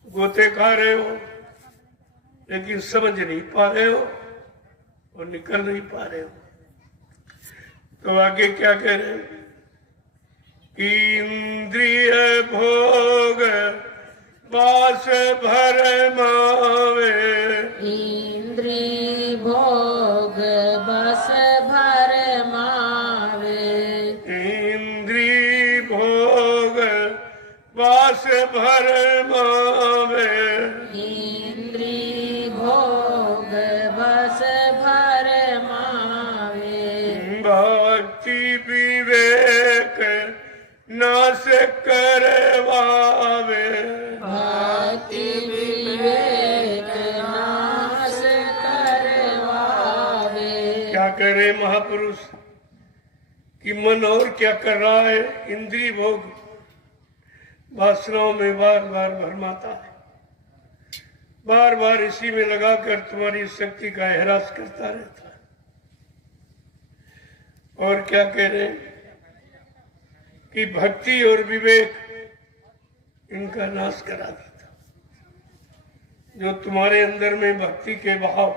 गोते खा रहे हो, लेकिन समझ नहीं पा रहे हो और निकल नहीं पा रहे हो। तो आगे क्या कह रहे हैं कि इंद्रिय भोग बास भर मावे, इंद्री भोग बस भर मावे, इंद्री भोग बास भर मावे, इंद्री भोग बस भर मावे, भक्ति विवेक नाश करवावे, भक्ति विवेक नाश करवावे। क्या करे महापुरुष कि मन और क्या कर रहा है? इंद्रिय भोग वासनाओं में बार बार भरमाता है, बार बार इसी में लगाकर तुम्हारी शक्ति का हैरास करता रहता है। और क्या कह रहे हैं कि भक्ति और विवेक इनका नाश करा देता। जो तुम्हारे अंदर में भक्ति के भाव,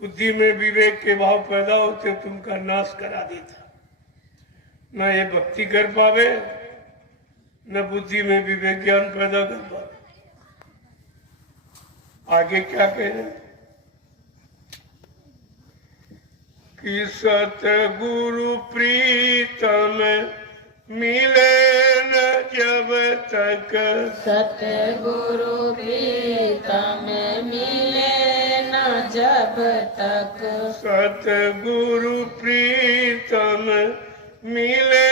बुद्धि में विवेक के भाव पैदा होते, तुमका नाश करा देता। न ये भक्ति कर पावे, न बुद्धि में विवेक ज्ञान पैदा कर पावे। आगे क्या कह रहे हैं कि सतगुरु प्रीतम मिले न जब तक, सतगुरु प्रीतम मिले न जब तक, सतगुरु प्रीतम मिले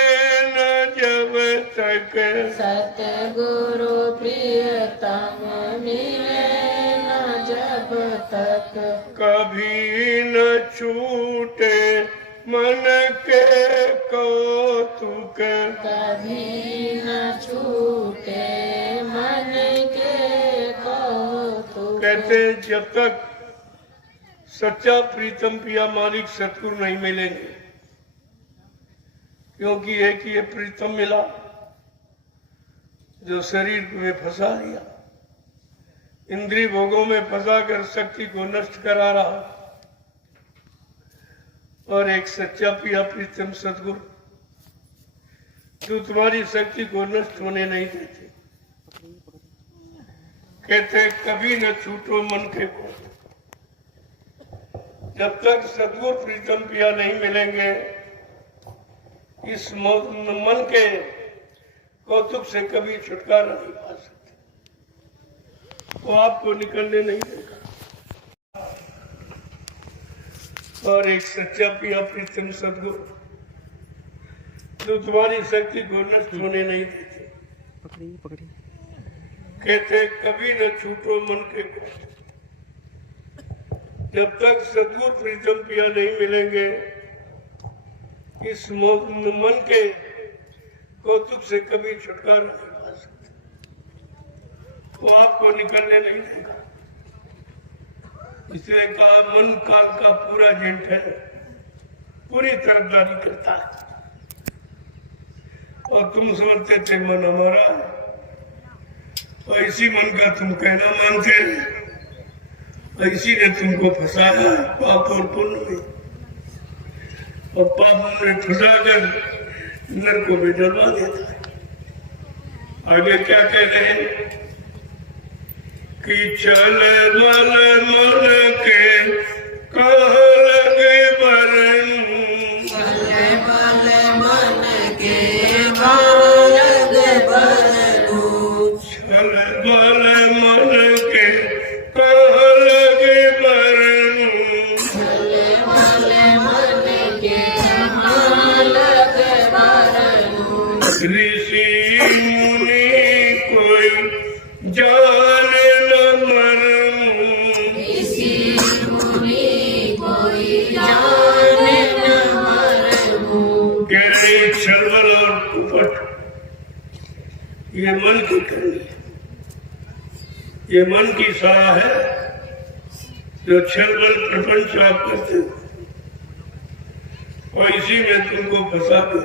न जब तक, सतगुरु प्रीतम मिले न जब तक, कभी न छूटे मन के कौतुक, कभी न छूटे मन के कौतुक। कहते हैं जब तक सच्चा प्रीतम पिया मालिक सतगुरु नहीं मिलेंगे, क्योंकि एक ये प्रीतम मिला जो शरीर में फंसा दिया, इंद्रिय भोगों में फंसा कर शक्ति को नष्ट करा रहा, और एक सच्चा पिया प्रीतम सतगुरु जो तुम्हारी शक्ति को नष्ट होने नहीं देते। कहते कभी न छूटो मन के को, जब तक सतगुरु प्रीतम पिया नहीं मिलेंगे, इस मन के कौतुक से कभी छुटकारा नहीं पा सकते। वो आपको निकलने नहीं देगा। और एक सच्चा पिया प्रीतम सदगुरु जो तुम्हारी शक्ति को नष्ट होने नहीं देते। कहते कभी न छूटो मन के कोट। जब तक सदगुरु प्रीतम पिया नहीं मिलेंगे इस मन के कौतुक से कभी छुटकारा नहीं पा सकते। वो आपको निकलने नहीं देगा। इसलिए कहा मन काल का पूरा एजेंट है, पूरी तरफदारी करता है। और तुम समझते थे मन हमारा है, और इसी मन का तुम कहना मानते, और इसी ने तुमको फंसाया पाप और पुण्य में। और पाप में फंसा कर नरकों में डलवा देता है। आगे क्या कह रहे हैं कि चल बल मन के कहाँ लगे बरन, चल बल मन के कहाँ लगे बरनु, चल बल मन के कहाँ लगे बरन, चल बल मन के कहाँ लगे बरनु, ऋषि मुनि कोई जान न मरनु, ऋषि मुनि कोई जान न मरनु। कह रहे छलबल और कुपट ये मन की करनी है। ये मन की सलाह है जो छलबल प्रपंच आप करते हो और इसी में तुमको फंसा दो।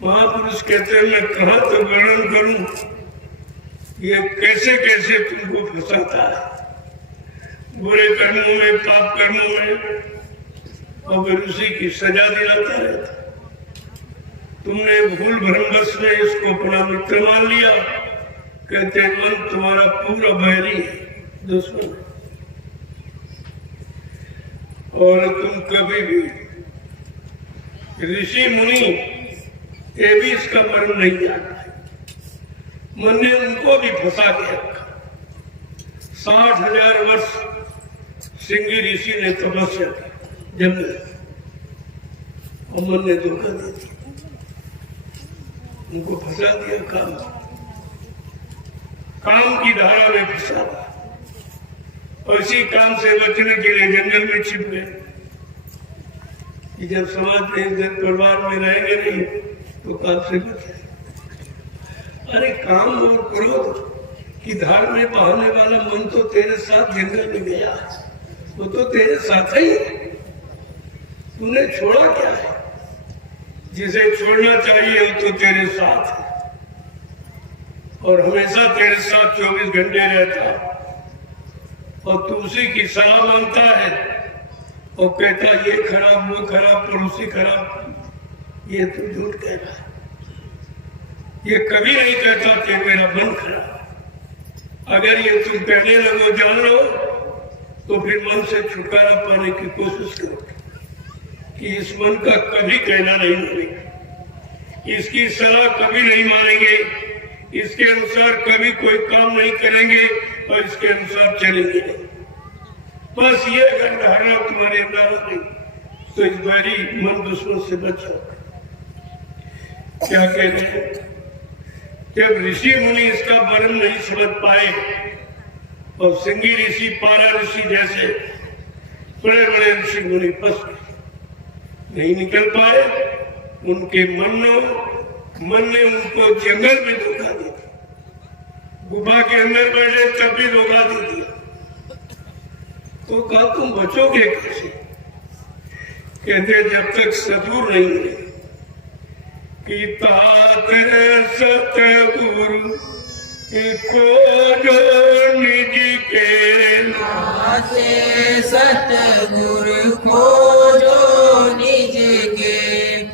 महापुरुष कहते हैं मैं कहाँ तो वर्णन करूं ये कैसे कैसे तुमको फंसाता है बुरे कर्मों में, पाप कर्मों में, और फिर उसी की सजा दिलाता रहता। तुमने भूल भ्रमवश में इसको अपना मित्र मान लिया। कहते मन तुम्हारा पूरा बैरी है, दुश्मन है। और तुम कभी भी ऋषि मुनि ये भी इसका मर्म नहीं जानता है। मन ने उनको भी फंसा के रखा। 60,000 वर्ष सिंगी ऋषि ने तपस्या की जंगल, और मन ने धोखा दे दिया, उनको फंसा दिया। काम की धारा में फंसा दिया और इसी काम से बचने के लिए जंगल में छिप गए कि जब समाज में इज्जत परिवार में रहेंगे नहीं तो काम से बचे। अरे काम और क्रोध की धार में बहाने वाला मन तो तेरे साथ जंगल में गया, वो तो तेरे साथ ही है। तूने छोड़ा क्या है? जिसे छोड़ना चाहिए वो तो तेरे साथ है और हमेशा तेरे साथ 24 घंटे रहता, और तू उसी की सलाह मानता है और कहता ये खराब, वो खराब, पड़ोसी खराब। ये तू झूठ कह रहा है। ये कभी नहीं कहता कि मेरा मन खराब। अगर ये तुम कहने लगो जान लो तो फिर मन से छुटकारा पाने की कोशिश करो कि इस मन का कभी कहना नहीं मानेंगे, इसकी सलाह कभी नहीं मानेंगे, इसके अनुसार कभी कोई काम नहीं करेंगे और इसके अनुसार चलेंगे नहीं। बस ये अगर धारणा तुम्हारे अंदर नहीं तो इस बारी मन दुश्मन से बचो। क्या कहते हैं? जब ऋषि मुनि इसका वर्णन नहीं समझ पाए और सिंगी ऋषि, पारा ऋषि जैसे बड़े बड़े ऋषि मुनि फंस गए, नहीं निकल पाए। उनके मन ने उनको जंगल में धोखा दे दिया, गुफा के अंदर बैठे तब भी धोखा दे दिया। तो कहा तुम बचोगे कैसे? कहते जब तक सदगुरु नहीं मिले कि तात सतगुरु खोजो निज के, ताते सतगुरु खोजो निज के,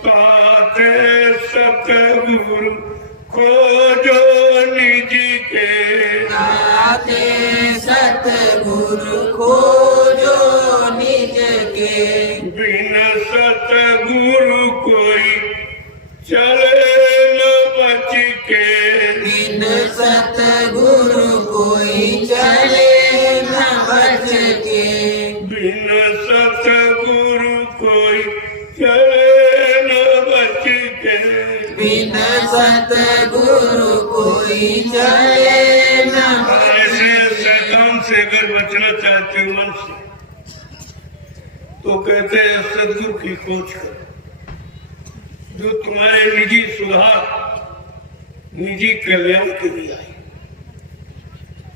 तात सतगुरु खोजो निज के, ताते सतगुरु खोजो निज के, बिन सतगुरु कोई चले न बच के, बिन सतगुरु कोई बच के। बिन सतगुरु कोई चले न बच के। बिन सतगुरु कोई चले न बच ऐसे के। शैतान से अगर बचना चाहते हो मन से, तो कहते हैं सदगुरु की खोज करो, जो तुम्हारे निजी सुधार, निजी कल्याण के लिए आई,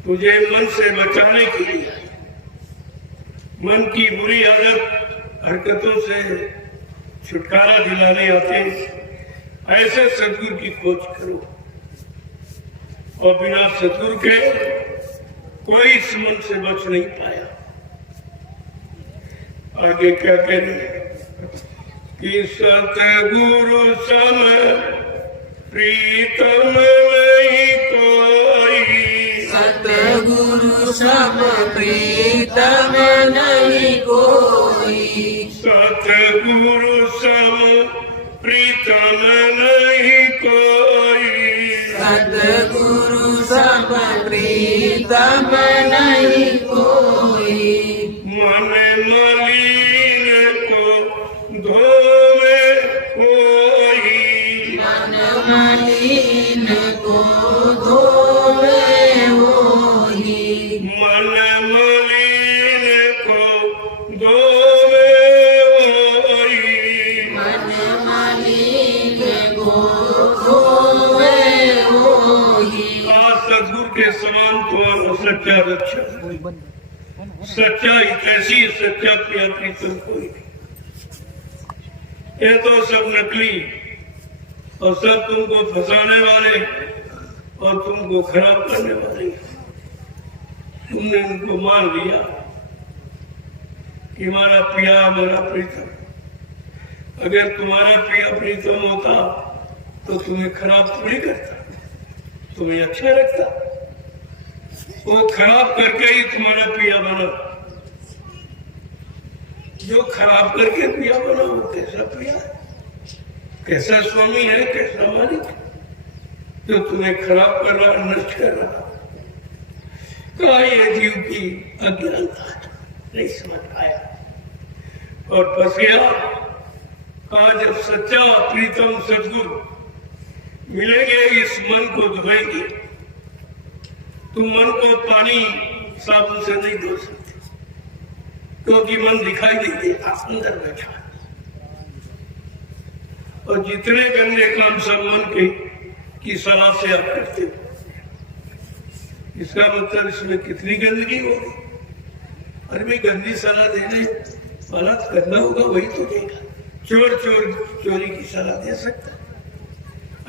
तुझे मन से बचाने के लिए आई, मन की बुरी आदत हरकतों से छुटकारा दिलाने आते। ऐसे सदगुरु की खोज करो, और बिना सदगुरु के कोई इस मन से बच नहीं पाया। आगे क्या कह रहे हैं कि सतगुरु सम प्रीतम नहीं कोई। सतगुरु सम प्रीतम नहीं कोई। सतगुरु सम प्रीतम नहीं कोई। सतगुरु सम प्रीतम नहीं कोई। मन मलिन को धोवे कोई। मन मलिन को धोवे होई। मन मलिन को धोवे होई। मन मलिन को धोवे होई। आज सदगुरु के समान तुम्हारा सच्चा रक्षा, सच्चा हितैषी, सच्चा प्रिय प्रीतम कोई नहीं। ये तो सब नकली और सब तुमको फंसाने वाले और तुमको खराब करने वाले। तुमने उनको मान लिया कि हमारा प्रिया हमारा प्रीतम। अगर तुम्हारा प्रिया प्रीतम होता तो तुम्हें खराब थोड़ी करता, तुम्हें अच्छा रखता। वो खराब करके ही तुम्हारा प्रिया बना। जो खराब करके प्रिया बना वो कैसा प्रिया है, कैसा स्वामी है, कैसा मालिक है, जो तुम्हें खराब कर रहा, नष्ट कर रहा। कहा ये जीव की अज्ञानता नहीं समझ आया और फंस गया। कहा जब सच्चा प्रीतम सदगुरु मिलेंगे, इस मन को धोएंगे। तुम मन को पानी साबुन से नहीं धो सकते, क्योंकि मन दिखाई नहीं देता, अंदर बैठा। और जितने गंदे काम सब मन की सलाह से आप करते हो, इसका मतलब इसमें कितनी गंदगी होगी। अरे भाई गंदी सलाह देने वाला करना होगा, वही तो देगा। चोर चोरी की सलाह दे सकता है।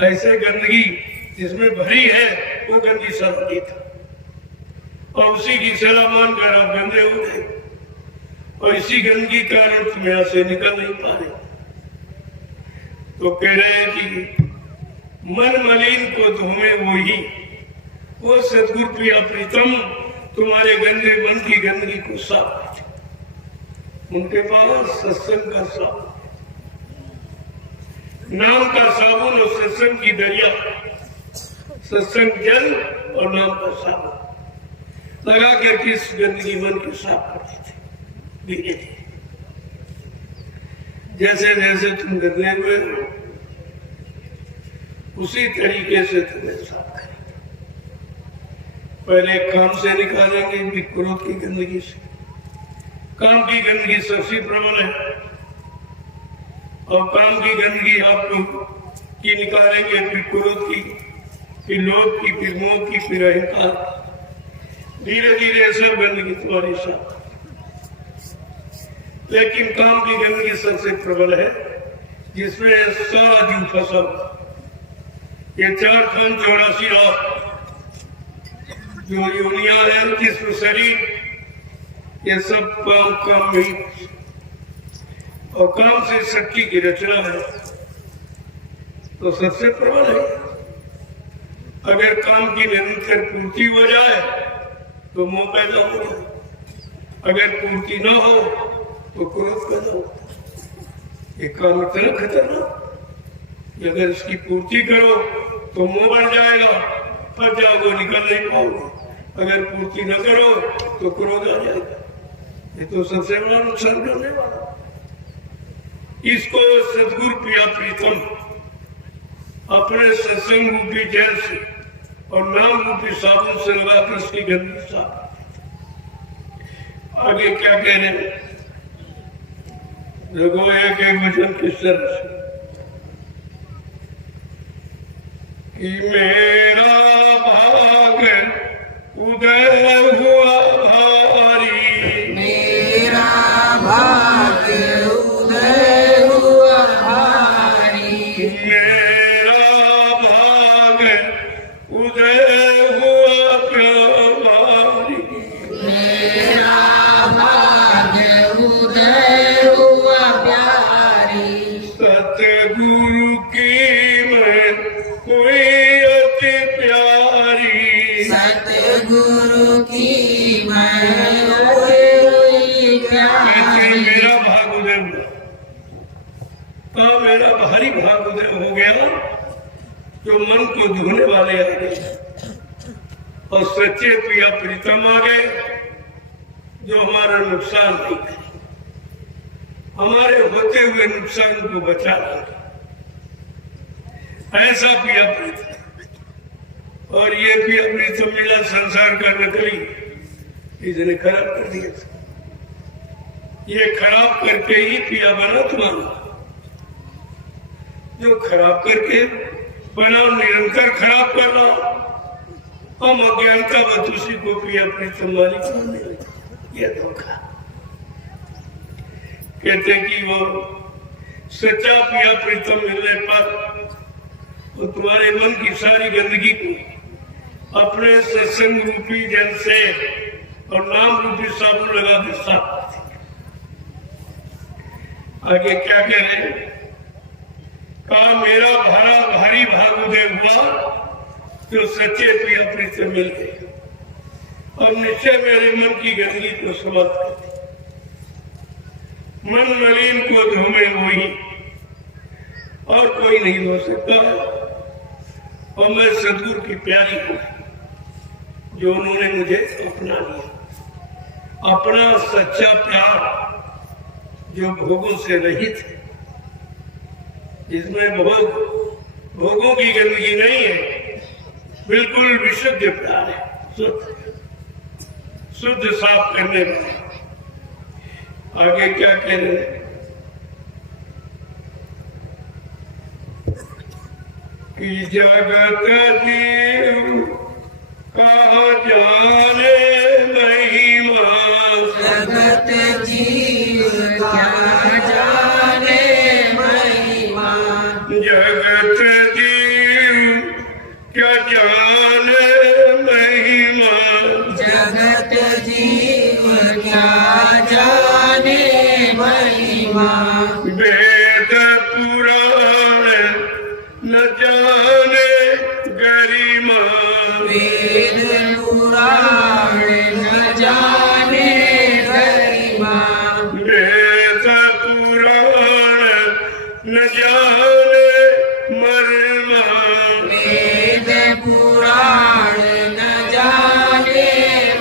ऐसे गंदगी जिसमें भरी है वो गंदी सलाह देता, और उसी की सलाह मानकर आप गंदे हो गए, और इसी गंदगी कारण तुम यहां से निकल नहीं पा रहे। तो कह रहे हैं कि मन मलिन को धोवे वो सदगुरु प्रिया प्रीतम तुम्हारे गंदे मन की गंदगी को साफ करे। उनके पास सत्संग का साबुन, नाम का साबुन और सत्संग की दरिया, सत्संग जल और नाम का साबुन लगा कर किस गंदगी मन को साफ करते थे धीरे धीरे। जैसे जैसे तुम गंदे हुए हो, उसी तरीके से तुम्हें साफ करें। पहले काम से निकालेंगे, भी क्रोध की गंदगी से। काम की गंदगी सबसे प्रबल है, और काम की गंदगी आप की निकालेंगे, फिर क्रोध की, फिर लोभ की, फिर मोह की, फिर अहंकार। धीरे धीरे सब गंदगी तुम्हारी साफ। लेकिन काम की गंदगी सबसे प्रबल है, जिसमें सारा जीव फंसा। ये 4 खान 84 रात जो योनिया है, जिसमें शरीर, ये सब काम में, और काम से शक्ति की रचना है, तो सबसे प्रबल है। अगर काम की निरंतर पूर्ति हो जाए तो मोह पैदा हो जाए, अगर पूर्ति न हो तो क्रोध पैदा हो। ये काम इतना खतरनाक, अगर इसकी पूर्ति करो तो मोह बढ़ जाएगा, फंस जाओगे, निकल नहीं पाओगे। अगर पूर्ति न करो तो क्रोध आ जाएगा। ये तो सबसे बड़ा नुकसान करने वाला। इसको सदगुरु प्रिया प्रीतम अपने सत्संग रूपी जल से और नाम रूपी साबुन से लगाकर उसकी गंदगी साफ। आगे क्या कह रहे हैं? देखो एक एक वचन किस तरह से कि मेरा भाग उदय हुआ भारी, मेरा भाग उदय हुआ भारी, मेरा भाग उदय हुआ प्यारी, मेरा भाग उदय हुआ प्यारी, सतगुरु की मैं कोई अति प्यारी, सतगुरु की मैं हुई प्यारी। मेरा भाग उदय हुआ। मेरा भारी भाग उदय हो गया जो मन को धोने वाले आ गए और सच्चे प्रिया प्रीतम आ गए जो हमारा नुकसान नहीं करे, हमारे होते हुए नुकसान को बचा लेंगे। ऐसा प्रिया प्रीतम। और ये प्रिया प्रीतम मिला संसार का नकली, इसने खराब कर दिया। ये खराब करके ही प्रिया बना तुम्हारा। जो खराब करके बना निरंतर खराब कर रहा, हम अज्ञानता में दूसरी को प्रिया प्रीतम मालिक मानने लगे। ये धोखा। कहते कि वो सच्चा प्रिया प्रीतम मिलने पर वो तुम्हारे मन की सारी गंदगी को अपने सत्संग रूपी जल से और नाम रूपी साबुन लगा के साफ कर देंगे। आगे क्या कह रहे हैं? कहा मेरा भारी भाग उदय हुआ जो सच्चे प्रिया प्रीतम मिल गए और निश्चय मेरे मन की गंदगी को समाप्त कर दी। मन मलिन को धोमे वही और कोई नहीं धो सकता। और मैं सदगुरु की प्यारी हूं जो उन्होंने मुझे अपना लिया। अपना सच्चा प्यार जो भोगों से रहित है, जिसमें भोगों की गंदगी नहीं है, बिल्कुल विशुद्ध प्यार है, शुद्ध साफ करने वाला। आगे क्या कह रहे हैं? कि जगत जीव कहा जाने महिमा, जगत जीव क्या जाने महिमा, जगत जीव क्या जाने महिमा, जगत जीव क्या जाने महिमा, वेद पुराण न जाने गरिमा, वेद पुराण न जाने गरिमा, वेद पुराण न जाने मर्मा, वेद पुराण न जाने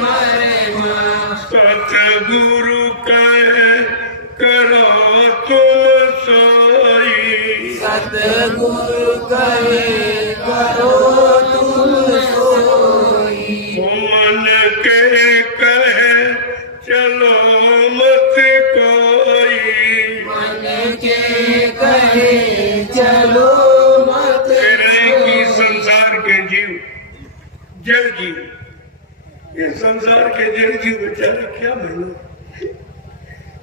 मर्मा, सतगुरु कहे करो तुम सोई, सतगुरु कहे करो तुम सोई, मन के कहे चलो मत कोई, मन के कहे चलो मत कि संसार के जीव जड़ जीव, ये संसार के जड़ जीव बेचारे क्या महिमा,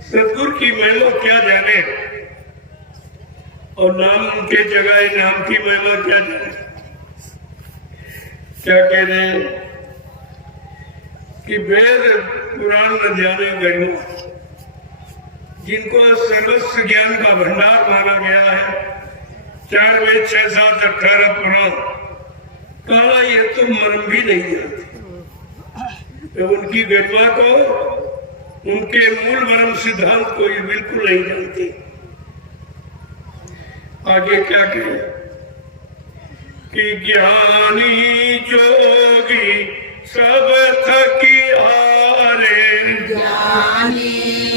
सतगुरु की महिमा क्या जाने, और नाम उनके जगह नाम की महिमा क्या जाने। क्या कह रहे हैं कि वेद पुराण न जाने गरिमा, जिनको सर्वस्व ज्ञान का भंडार माना गया है, 4 वेद 6 7 18 पुराण, कहा ये तो मर्म भी नहीं जानते। तो उनकी गरिमा को, उनके मूल ब्रह्म सिद्धांत को ये बिल्कुल नहीं जानते। आगे क्या कहें कि ज्ञानी जोगी सब थकी हारे। ज्ञानी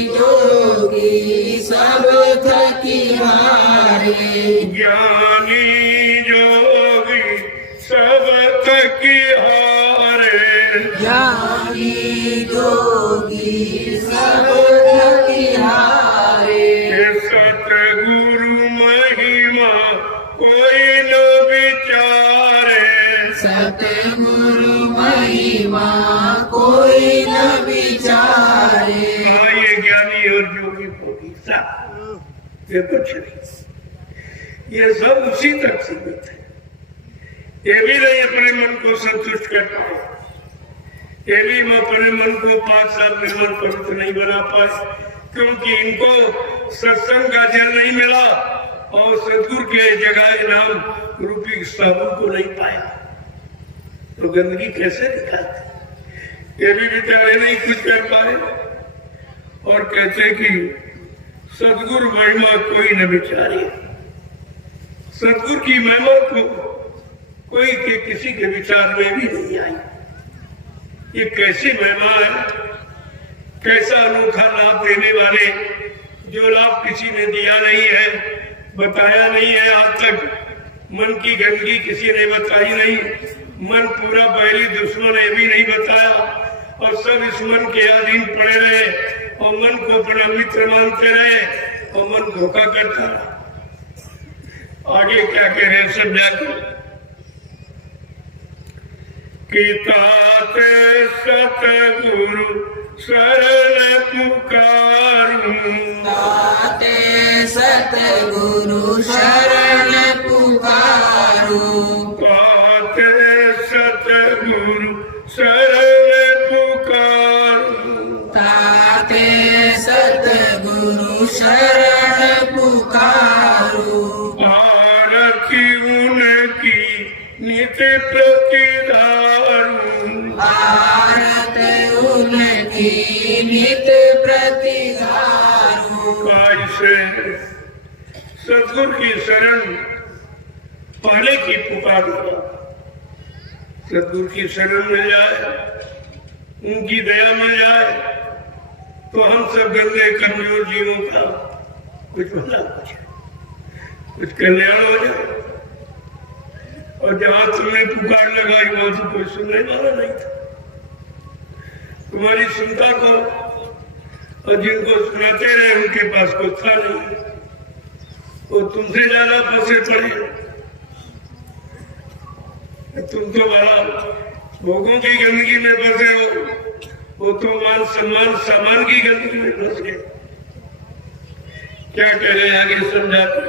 जोगी सब थकी हारे। ज्ञानी जोगी सब थकी हारे। ज्ञानी जोगी सब थकी हारे। सतगुरु महिमा कोई न विचारे। सतगुरु महिमा कोई न विचारे। ये ज्ञानी और जोगी भोगी सब ये कुछ नहीं, ये सब उसी तक सीमित है। ये भी नहीं अपने मन को संतुष्ट कर पाए, ये भी अपने मन को 5 साल निर्मल पवित्र नहीं बना पाए, क्योंकि इनको सत्संग का जल नहीं मिला और सदगुरु के जगह नाम रूपी साबुन को नहीं पाया, तो गंदगी कैसे निकालते। ये भी बेचारे नहीं कुछ कर पाए और कहते कि सदगुरु महिमा कोई न विचारे। सदगुरु की महिमा को कोई के किसी के विचार में भी नहीं आई। ये कैसी महिमा है, कैसा अनोखा लाभ देने वाले, जो लाभ किसी ने दिया नहीं है, बताया नहीं है आज तक। मन की गंदगी किसी ने बताई नहीं, मन पूरा बैरी दुश्मन ये भी नहीं बताया, और सब इस मन के अधीन पड़े रहे और मन को अपना मित्र मानते रहे और मन धोखा करता रहा। आगे क्या कह रहे हैं समझा कि ताते सतगुरु शरण पुकारूं। ताते सतगुरु शरण पुकारूं। ताते सतगुरु शरण पुकारूं। ताते सतगुरु शरण पुकारूं। आरती उनकी नित्य प्रतिधारूं। भारत उनकी नित प्रतिधारूं। कैसे सदगुरु की शरण पाने की पुकार होगा। सदगुरु की शरण मिल जाए, उनकी दया मिल जाए, तो हम सब गंदे कमजोर जीवों का कुछ भला कुछ कल्याण हो जाए। और जहां तुमने पुकार लगाई वहां तो कोई सुनने वाला नहीं था। तुम्हारी सुनता को और जिनको सुनाते रहे उनके पास कोई था नहीं, वो तुमसे ज्यादा फंसे पड़े। तुम तो बड़ा भोगों की गंदगी में फंसे हो, वो तो मान सम्मान सामान की गंदगी में फंस गए। क्या कह रहे हैं आगे समझाते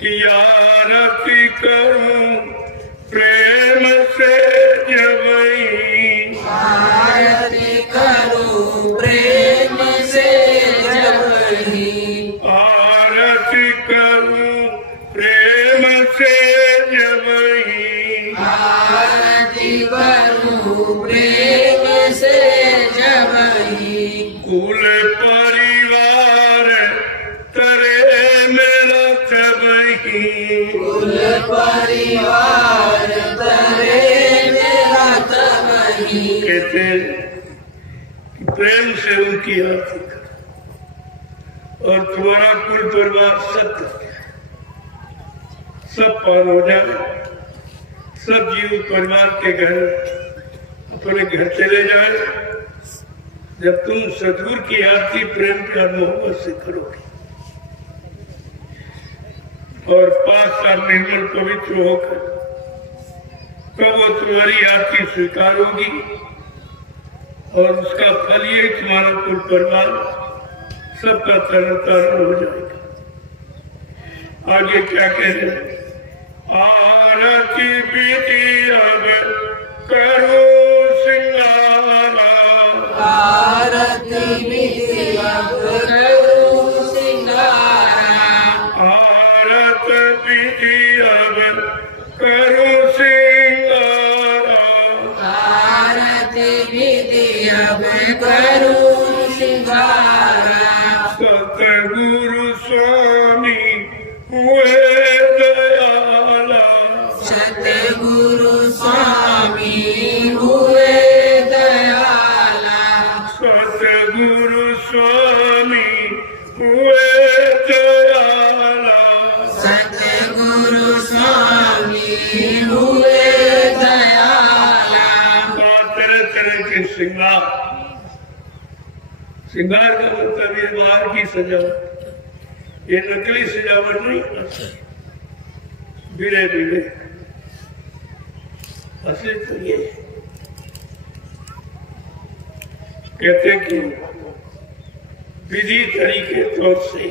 कि आरती करूं प्रेम से जबई। आरती करूं प्रेम से जबई। आरती करूं प्रेम से जबई। आरती करूं प्रेम से जबई। कुल परिवार तरे मेरा तबही। कुल परिवार तरे मेरा तबही। कहते कि प्रेम से उनकी आरती कर और तुम्हारा कुल परिवार सब पार हो जाए, सब जीव परिवार के घर अपने घर चले जाए, जब तुम सदगुरु की आरती प्रेम प्यार मोहब्बत से करोगे और 5 साल निर्मल पवित्र होकर, तब वो तुम्हारी आरती स्वीकार होगी और उसका फल ये तुम्हारा कुल परिवार सबका तरण हो जाएगा। आगे क्या कह रहे हैं? आरती विधि अब करो सिंगारा। आरती विधि अब करूं सिंगारा। आरती विधि अब करो सिंगारा। आरती विधि अब करूं सिंगारा। सतगुरु स्वामी हुए दयाला। सतगुरु स्वामी श्रृंगार का मतलब ये बाहर की सजावट, ये नकली सजावट नहीं, बिरे बिरे असली तो ये कहते कि विधि तरीके तौर से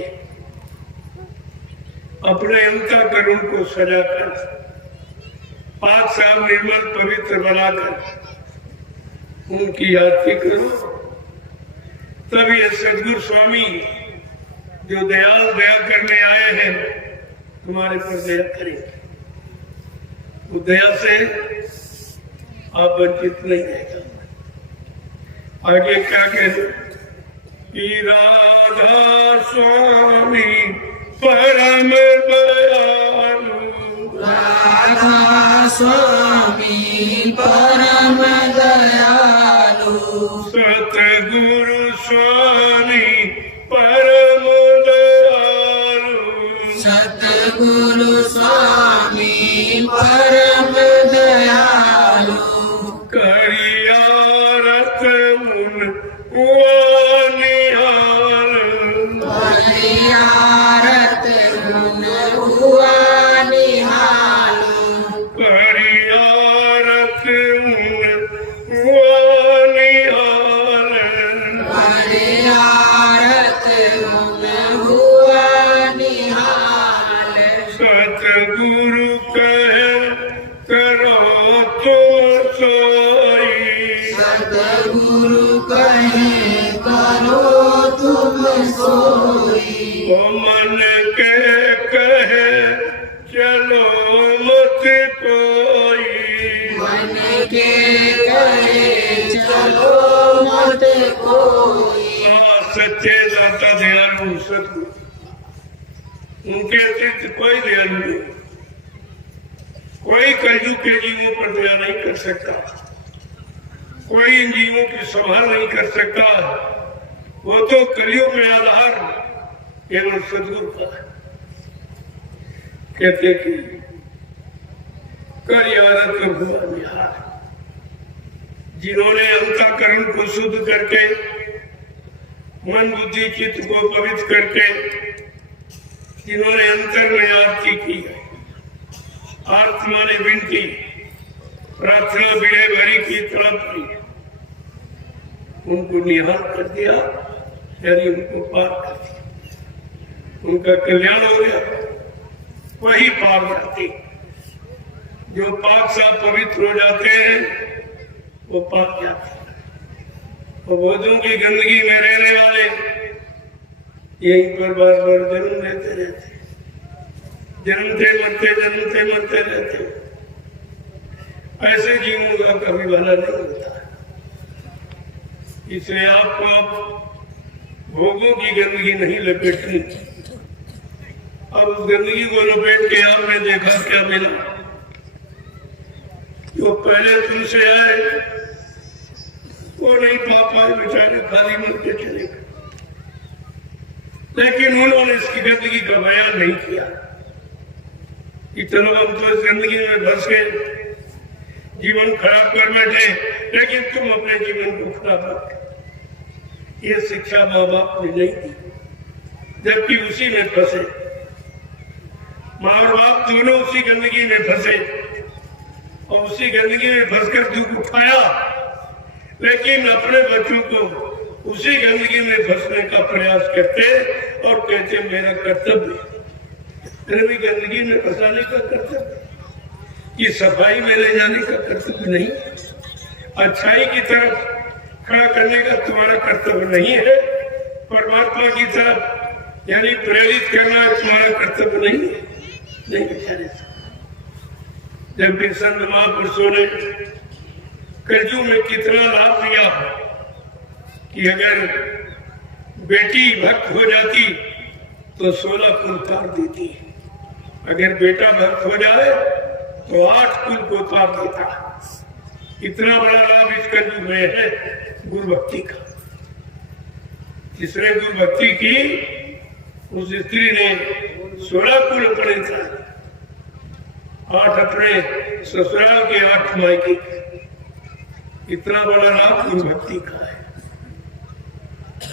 अपने अंतःकरण को सजाकर पाक साफ निर्मल पवित्र बनाकर उनकी आरती करो, तब ये सदगुरु स्वामी जो दयाल दया करने आए हैं तुम्हारे पर दया करेंगे। वो दया से आप वंचित नहीं रहेगा। आगे क्या कहते, राधा स्वामी परम दयालु, राधा स्वामी परम दयालु, सतगुरु स्वामी परम दयालु, सतगुरु स्वामी परम दयालु, करियारत उन निहाल, करियारत उन हुआ निहाल, करियारत उन निहाल, करियारत उन हुआ निहाल, सतगुरु कहे करो तुम सोई, सतगुरु कहे करो तुम सोई, ओ मन के कहे चलो मत कोई, मन के कहे चलो मत कोई, सच्चे दाता दयालु सतगुरु, उनके अतिरिक्त कोई दयालु नहीं, कोई कलयुग के जीवों पर दया नहीं कर सकता, कोई इन जीवों की संभाल नहीं कर सकता। वो तो कलयुग में आधार केवल सदगुरु का है। कहते कि करियारत हुआ निहार, जिन्होंने अंतःकरण को शुद्ध करके मन बुद्धि चित्त को पवित्र करके जिन्होंने अंतर में आरती की है, आत्मा ने विनती प्रार्थना विनय भरी की तड़प की, उनको निहार कर दिया, यानी उनको पार कर दिया, उनका कल्याण हो गया। वही पार जाते जो पाक साफ पवित्र हो जाते हैं वो पाक जाते हैं। और बोधों की गंदगी में रहने वाले यहीं पर बार बार जन्म लेते रहते, जन्मते मरते रहते। ऐसे जीवों का कभी भला नहीं होता। इसलिए आपको अब भोगों की गंदगी नहीं लपेटनी। अब उस गंदगी को लपेट के आपने देखा क्या मिला। जो पहले तुमसे आए वो नहीं पा पाए, बेचारे खाली मन के चले गए, लेकिन उन्होंने इसकी गंदगी का बयान नहीं किया कि चलो हम तो इस गंदगी में फंस गए, जीवन खराब कर बैठे, लेकिन तुम अपने जीवन को खराब रखे। ये शिक्षा माँ बाप ने नहीं दी, जबकि उसी में फंसे। माँ और बाप दोनों उसी गंदगी में फंसे और उसी गंदगी में फंसकर दुख उठाया, लेकिन अपने बच्चों को उसी गंदगी में फंसने का प्रयास करते और कहते मेरा कर्तव्य, भी गंदगी में फंसाने का कर्तव्य, कि सफाई में ले जाने का कर्तव्य नहीं, अच्छाई की तरफ खड़ा करने का तुम्हारा कर्तव्य नहीं है, परमात्मा की तरफ यानी प्रेरित करना तुम्हारा कर्तव्य नहीं है। नहीं बेचारे, जब भी संत महापुरुषों ने कलयुग में कितना लाभ दिया कि अगर बेटी भक्त हो जाती तो 16 कुल तार देती, अगर बेटा भक्त हो जाए तो 8 कुल को तार देता। इतना बड़ा लाभ इस कलयुग में है गुरु भक्ति का। जिसने गुरु भक्ति की उस स्त्री ने 16 कुल अपने था, 8 अपने ससुराल के, 8 मायके। इतना बड़ा लाभ गुरु भक्ति का है।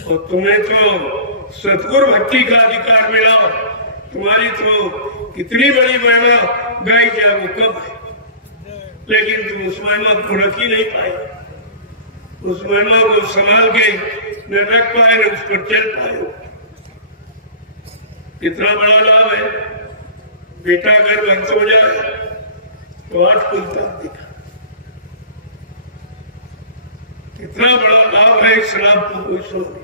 और तुम्हें तो सतगुरु भक्ति का अधिकार मिला। तुम्हारी तो कितनी बड़ी महिमा गाई जाए वो कब है, लेकिन तुम उस महिमा को रख ही नहीं पाए। उस महिमा को संभाल के न रख पाए न उस पर चल पाए। कितना बड़ा लाभ है। बेटा अगर वंश हो जाए तो 8 कुंतल दिखा। कितना बड़ा लाभ है। इस लाभ को कोई सुन नहीं।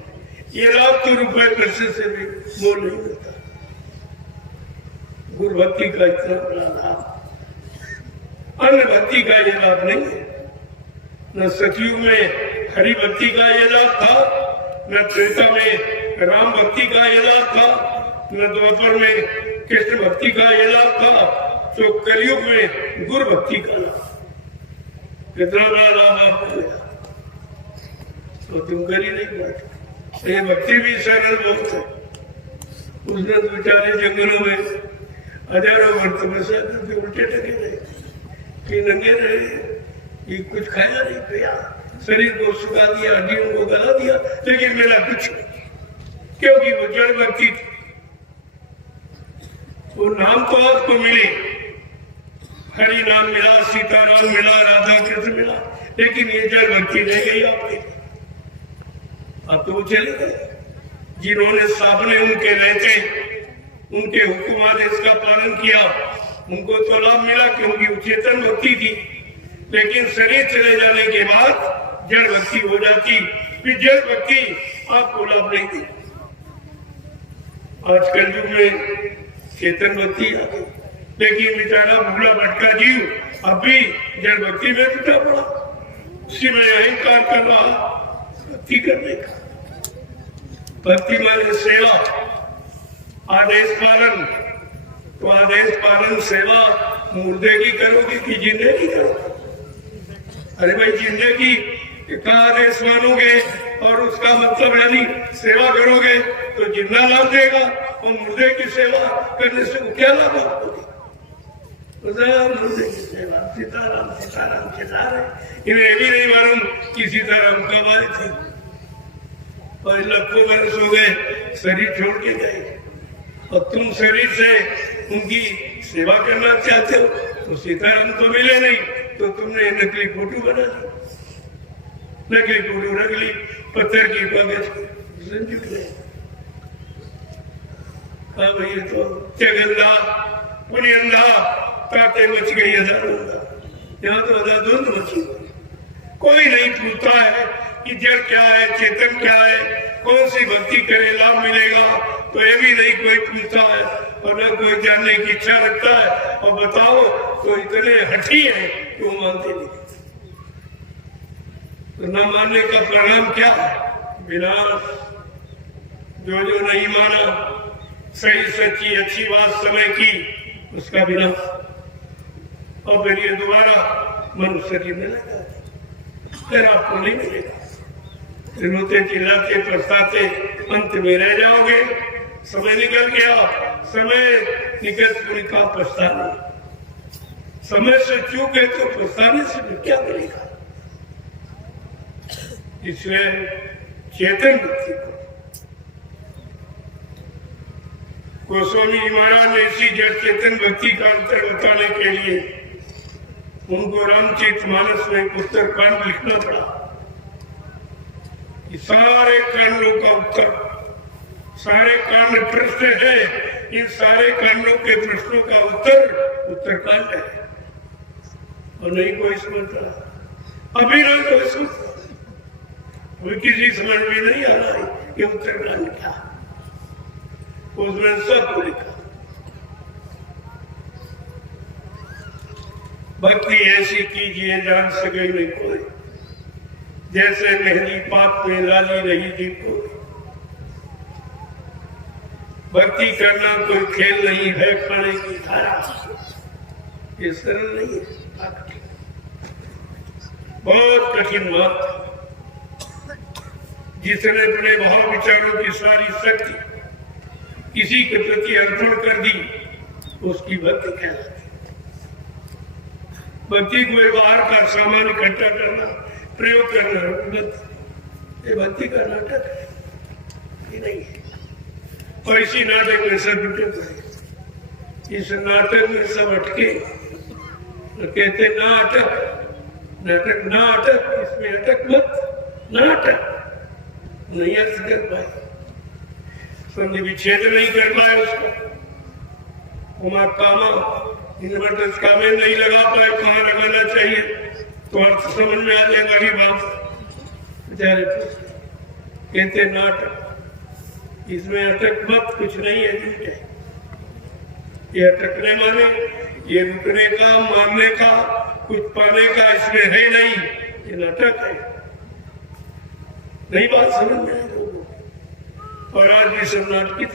ये लाभ तो रुपए पैसे से भी मोल नहीं मिलता। गुरु भक्ति का इतना बड़ा लाभ अन्य भक्ति का ये लाभ नहीं है। न सतयुग में हरि भक्ति का ये लाभ था, न त्रेता में राम भक्ति का ये लाभ था, न द्वापर में कृष्ण भक्ति का ये लाभ था, तो कलयुग में गुरु भक्ति का लाभ। कितना बड़ा लाभ आपको मिला तो तुम कर ही नहीं पाते। ये भक्ति भी सरल बहुत है। उसने तो बेचारे जंगलों में हजारों वर्ष तपस्या करके उल्टे टके रहे, कि नंगे रहे, कि कुछ खाया नहीं पिया, शरीर को सुखा दिया, हड्डियों को गला दिया, लेकिन मेरा कुछ नहीं, क्योंकि वो जड़ भक्ति थी। वो नाम तो आपको मिले, हरि नाम मिला, सीता नाम मिला, राधा कृष्ण मिला, लेकिन ये जड़ भक्ति रह गई आपकी। अब तो वो चले गए। जिन्होंने सामने उनके रहते उनके हुक्म आदेश का पालन किया, उनको तो लाभ मिला क्योंकि वो चेतन भक्ति थी। लेकिन शरीर चले जाने के बाद जड़ भक्ति हो जाती, फिर जड़ भक्ति आपको लाभ नहीं दी। आजकल युग में चेतन भक्ति आ गई, लेकिन बेचारा भूला भटका जीव अब भी जड़ भक्ति में जुटा पड़ा। उसी में अहंकार कर रहा भक्ति करने का। भक्ति माने सेवा, आदेश पालन। तो आदेश पालन सेवा मुर्दे की करोगे कि जिंदे की करोगे? अरे भाई जिंदे की का आदेश मानोगे और उसका मतलब यानी सेवा करोगे तो जिंदा लाभ देगा, और मुर्दे की सेवा करने से क्या लाभ होगी? मुर्दे की सेवा सीताराम सीताराम चिल्ला रहे, इन्हें भी नहीं मालूम कि सीताराम कब आए थे। और लाखों वर्ष हो गए शरीर छोड़ के गए, और तुम शरीर से उनकी सेवा करना चाहते हो तो सीताराम तो मिले नहीं, तो तुमने नकली फोटो बना ली, नकली फोटो रख ली, पत्थर की कागज जुट गए। हाँ भैया तो जगंदा पुनियंदा ताते मच गई हजारों। यहाँ तो धुंध मची गई। कोई नहीं पूछता है कि जड़ क्या है, चेतन क्या है, कौन सी भक्ति करे लाभ मिलेगा, तो ये भी नहीं कोई पूछता है, और न कोई जानने की इच्छा रखता है। और बताओ तो इतने हठी है कि वो मानते नहीं। तो न मानने का परिणाम क्या है? विनाश। जो जो नहीं माना सही सच्ची अच्छी बात समय की, उसका विनाश। और फिर ये दोबारा मनुष्य शरीर में लगा, फिर आपको नहीं मिलेगा। रोते चिल्लाते पछताते अंत में रह जाओगे। समय निकल गया, समय निकल पूरी का पछताना। समय से चूक है तो पछताने से क्या मिलेगा? इसलिए चेतन भक्ति को गोस्वामी जी महाराज ने इसी जड़ चेतन भक्ति का अंतर बताने के लिए उनको रामचरितमानस में उत्तरकांड लिखना पड़ा। सारे कांडों का उत्तर, सारे कांड प्रश्न है, इन सारे कांडों के प्रश्नों का उत्तर उत्तरकांड है। और नहीं कोई समझता, अभी नहीं कोई समझता, कोई किसी समझ में नहीं आ रहा है कि उत्तरकांड क्या। उसमें सब लिखा। भक्ति ऐसी कीजिए जान सके नहीं कोई, जैसे मेहंदी पाप में लाली रही थी कोई। भक्ति करना कोई खेल नहीं है, खाने की धारा। ये सरल नहीं है, बहुत कठिन बात। जिसने अपने भाव विचारों की सारी शक्ति किसी के प्रति अर्पण कर दी, उसकी भक्ति कहलाती। भक्ति को व्यवहार का सामान इकट्ठा करना, प्रयोग करना, ये भक्ति का नाटक है। ये नहीं है। और इसी नाटक में सब जुटे पड़े, इस नाटक में सब अटके तो कहते नाटक नाटक, इसमें अटक मत, नाटक नहीं अर्थ कर पाए, संधि विच्छेद नहीं कर पाए उसको। उमा कामा इन्वर्टर्स का में नहीं लगा पाए, कहाँ लगाना चाहिए तो अर्थ समझ में आ जाएगा कि बात बेचारे कहते नाटक, इसमें अटक मत, कुछ नहीं है, झूठ है। ये अटकने माने ये रुकने का, मारने का, कुछ पाने का इसमें है नहीं, ये नाटक है। नहीं बात समझ में आई लोगों को। और आज भी सब नाटकित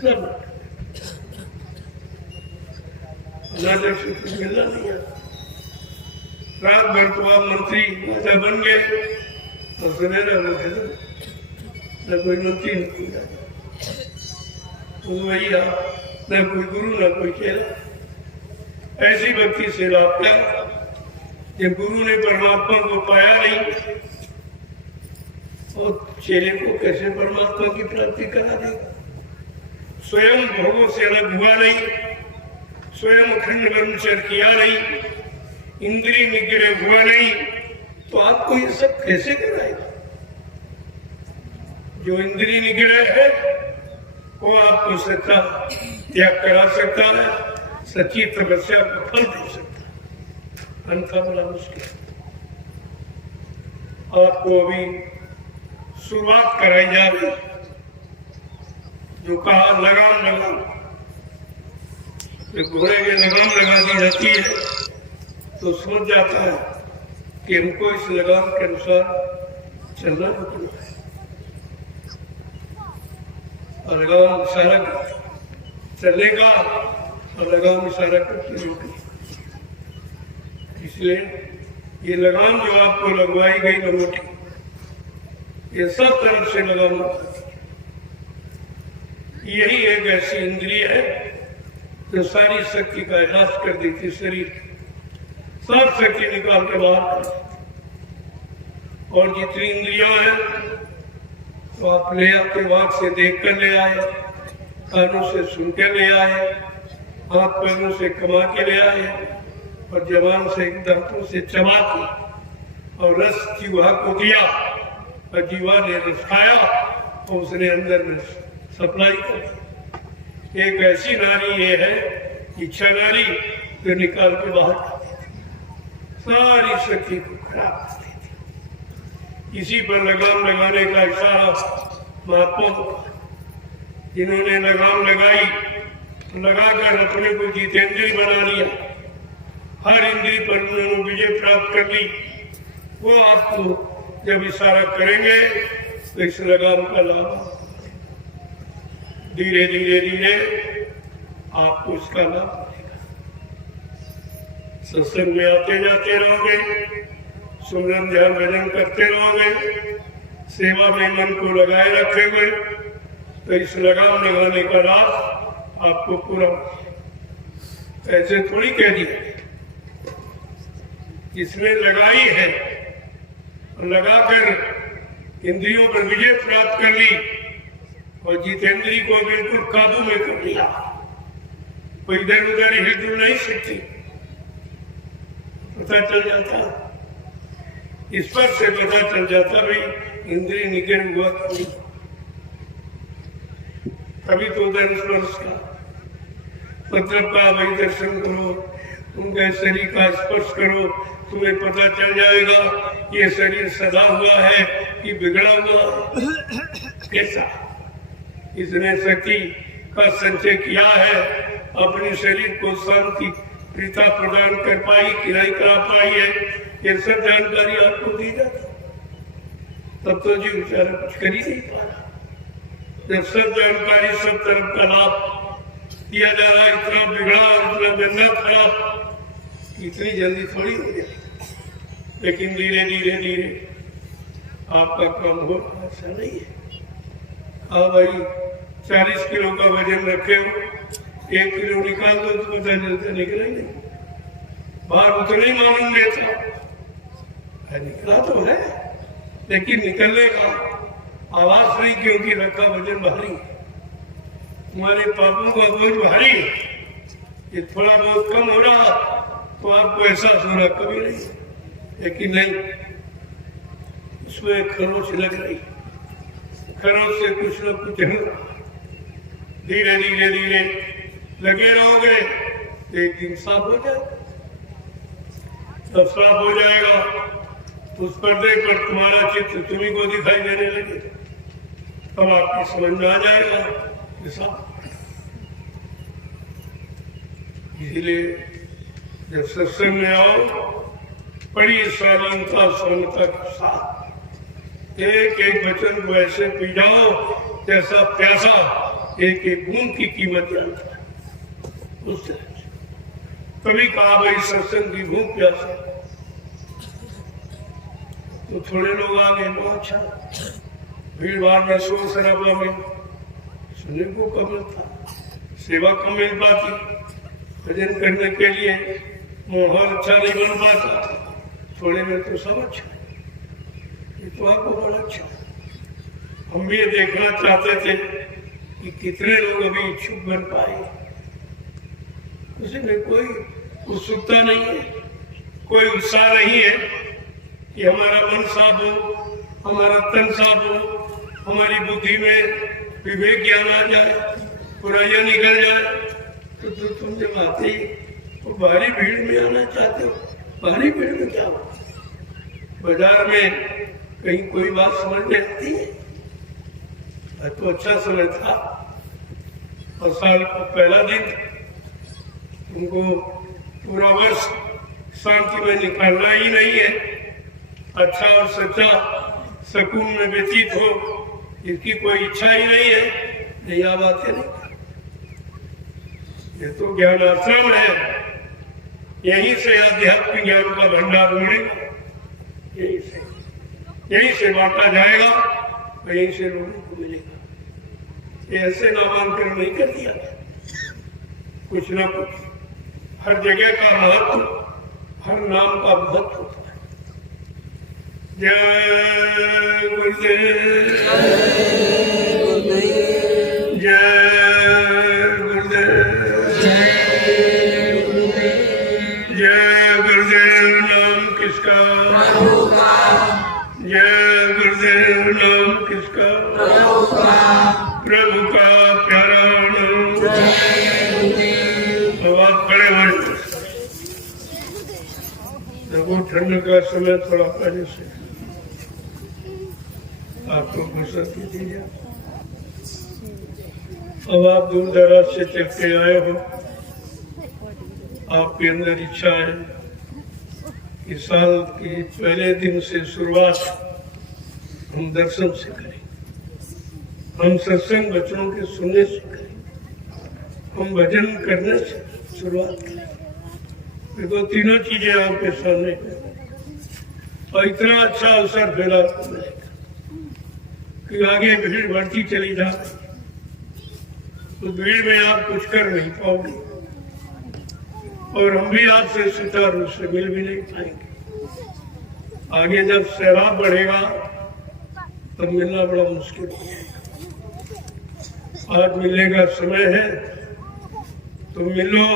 सब नाटक से कुछ मिलना नहीं है। रात भर तो आप मंत्री राजा बन गए और सवेरा वो है न कोई मंत्री न कोई राजा, भैया न कोई गुरु न कोई चेला। ऐसी भक्ति से लाभ क्या जब गुरु ने परमात्मा को पाया नहीं और चेले को कैसे परमात्मा की प्राप्ति करा देगा। स्वयं भोगों से अलग हुआ नहीं, स्वयं अखंड ब्रह्मचर्य किया नहीं, इंद्रिय निग्रह हुआ नहीं, तो आपको ये सब कैसे कराएगा। जो इंद्रिय निग्रह है वो आपको सच्चा त्याग करा सकता है, सच्ची तपस्या को फल दे सकता है, अन्यथा बड़ा मुश्किल। आपको अभी शुरुआत कराई जा रही, जो कहा लगाम लगाम, जब घोड़े के लगाम लगा दी जाती है तो सोच जाता है कि हमको इस लगाम के अनुसार चलना रुकना है, और लगाम इशारा चलने का और लगाम इशारा करके रोकने। इसलिए ये लगाम जो आपको लगवाई गई लंगोटी, ये सब तरफ से लगाम, यही एक ऐसी इंद्रिय है जो सारी शक्ति का इलाज कर देती, शरीर की सब शक्ति निकाल के बाहर कर। और जितनी इंद्रियां हैं तो आप ले आते, वाक से देख कर ले आए, कानों से सुन के ले आए, हाथ पैरों से कमा के ले आए, और जबान से दांतों से चबा के और रस जीवा को दिया, और जीवा ने रस खाया और उसने अंदर में सप्लाई कर। एक ऐसी नारी ये है इच्छा नारी जो निकाल के बाहर कर देती, सारी शक्ति को खराब कर देती। इसी पर लगाम लगाने का इशारा महात्मा को, जिन्होंने लगाम लगाई, लगाकर अपने को जितेंद्रिय बना लिया, हर इंद्रिय पर उन्होंने विजय प्राप्त कर ली। वो आपको जब इशारा करेंगे तो इस लगाम का लाभ धीरे धीरे धीरे आपको इसका लाभ मिलेगा। सत्संग में आते जाते रहोगे, सुमरन ध्यान भजन करते रहोगे, सेवा में मन को लगाए रखोगे, तो इस लगाम लगाने का लाभ आपको पूरा। ऐसे थोड़ी कह दिया, इसमें लगाई है, लगाकर इंद्रियों पर विजय प्राप्त कर ली और जितेंद्री को बिल्कुल काबू में कर लिया, कोई इधर उधर हिल नहीं सकती। पता चल जाता, इस पर से पता चल जाता भाई इंद्रिय निग्रह हुआ कभी, तभी तो उधर स्पर्श का मतलब का भाई दर्शन करो, उनके शरीर का स्पर्श करो, तुम्हें पता चल जाएगा ये शरीर सदा हुआ है कि बिगड़ा हुआ कैसा। इसने शक्ति का संचय किया है, अपने शरीर को शांति प्रीता प्रदान कर पाई कि नहीं करा पाई है, ये सब जानकारी आपको दी जाती, तब तो जी बेचारा कुछ कर ही नहीं पा रहा। जब सब जानकारी सब तरफ का लाभ किया जा रहा, इतना बिगड़ा इतना गंदा खराब, इतनी जल्दी थोड़ी हो जाए, लेकिन धीरे धीरे धीरे आपका काम हो ऐसा नहीं है। हाँ भाई 40 किलो का वजन रखे हो, 1 किलो निकाल दो तो पता चलता निकलेंगे, बाहर उतना ही मालूम देता, निकला तो है लेकिन निकलने का आवाज नहीं क्योंकि रखा वजन भारी, तुम्हारे पापों का बोझ भारी, ये थोड़ा बहुत कम हो रहा तो आपको एहसास हो रहा, कभी नहीं, लेकिन नहीं, उसमें खरोच लग रही, खरोच से कुछ न कुछ धीरे धीरे धीरे लगे रहोगे, एक दिन साफ हो जाएगा। जब साफ हो जाएगा उस पर्दे पर तुम्हारा चित्र तुम्ही को दिखाई देने लगे, तब आपकी समझ में आ जाएगा कि साफ। इसलिए जब सत्संग में आओ, बड़ी शालीनता सोनता के साथ एक एक वचन को ऐसे पी जाओ जैसा प्यासा एक एक बूंद की कीमत जानता है। उस तरह कभी कहा भाई सत्संग की भूख प्यासा, तो थोड़े लोग आ गए, बहुत अच्छा, भीड़ भाड़ में शोर शराबा में सुनने को कम मिलता, सेवा कम मिल पाती, भजन करने के लिए माहौल अच्छा नहीं बन पाता, थोड़े में तो सब अच्छा, ये तो आपको बड़ा अच्छा। हम भी ये देखना चाहते थे कि कितने लोग अभी इच्छुक बन पाए, उसमें कोई उत्सुकता नहीं है, कोई उत्साह नहीं है कि हमारा मन साफ हो, हमारा तन साफ हो, हमारी बुद्धि में विवेक ज्ञान आ जाए, बुराइयां निकल जाए। तो तुम जब आते ही तो भारी भीड़ में आना चाहते हो, भारी भीड़ में क्या हो, बाजार में कहीं कोई बात समझ में आती है? तो अच्छा समय था और साल का पहला दिन, तुमको पूरा वर्ष शांति में निकालना ही नहीं है, अच्छा और सच्चा सुकून में व्यतीत हो, इसकी कोई इच्छा ही नहीं है, नहीं आप आते नहीं। ये तो ज्ञान आश्रम है, यहीं से आध्यात्मिक ज्ञान का भंडार मिलेगा, यहीं से बांटा जाएगा, यहीं से लोगों को मिलेगा। ये ऐसे नामांकन नहीं कर दिया, कुछ ना कुछ हर जगह का महत्व, हर नाम का महत्व होता है। जय गुरुदेव, जय गुरुदेव, जय गुरुदेव। नाम किसका? प्रभु का। जय गुरुदेव। नाम किसका? प्रभु का। प्रभु का प्यारा नाम। जय गुरुदेव। तो आप खड़े हो, देखो ठंड का समय थोड़ा पहले से आपको फुर्सत दीजिए। अब आप दूर दराज से चल के आए हो, आपके अंदर इच्छा है कि साल के पहले दिन से शुरुआत हम दर्शन से करें, हम सत्संग वचनों के सुनने से करें, हम भजन करने से शुरुआत करें। देखो तीनों चीजें आपके सामने हैं और इतना अच्छा अवसर फिर आपको मिलेगा कि आगे भीड़ बढ़ती चली जाए, तो भीड़ में आप कुछ कर नहीं पाओगे और हम भी आपसे सुचारू रूप से मिल भी नहीं पाएंगे। आगे जब सैलाब बढ़ेगा तब मिलना बड़ा मुश्किल हो जाएगा। आज मिलने का समय है तो मिलो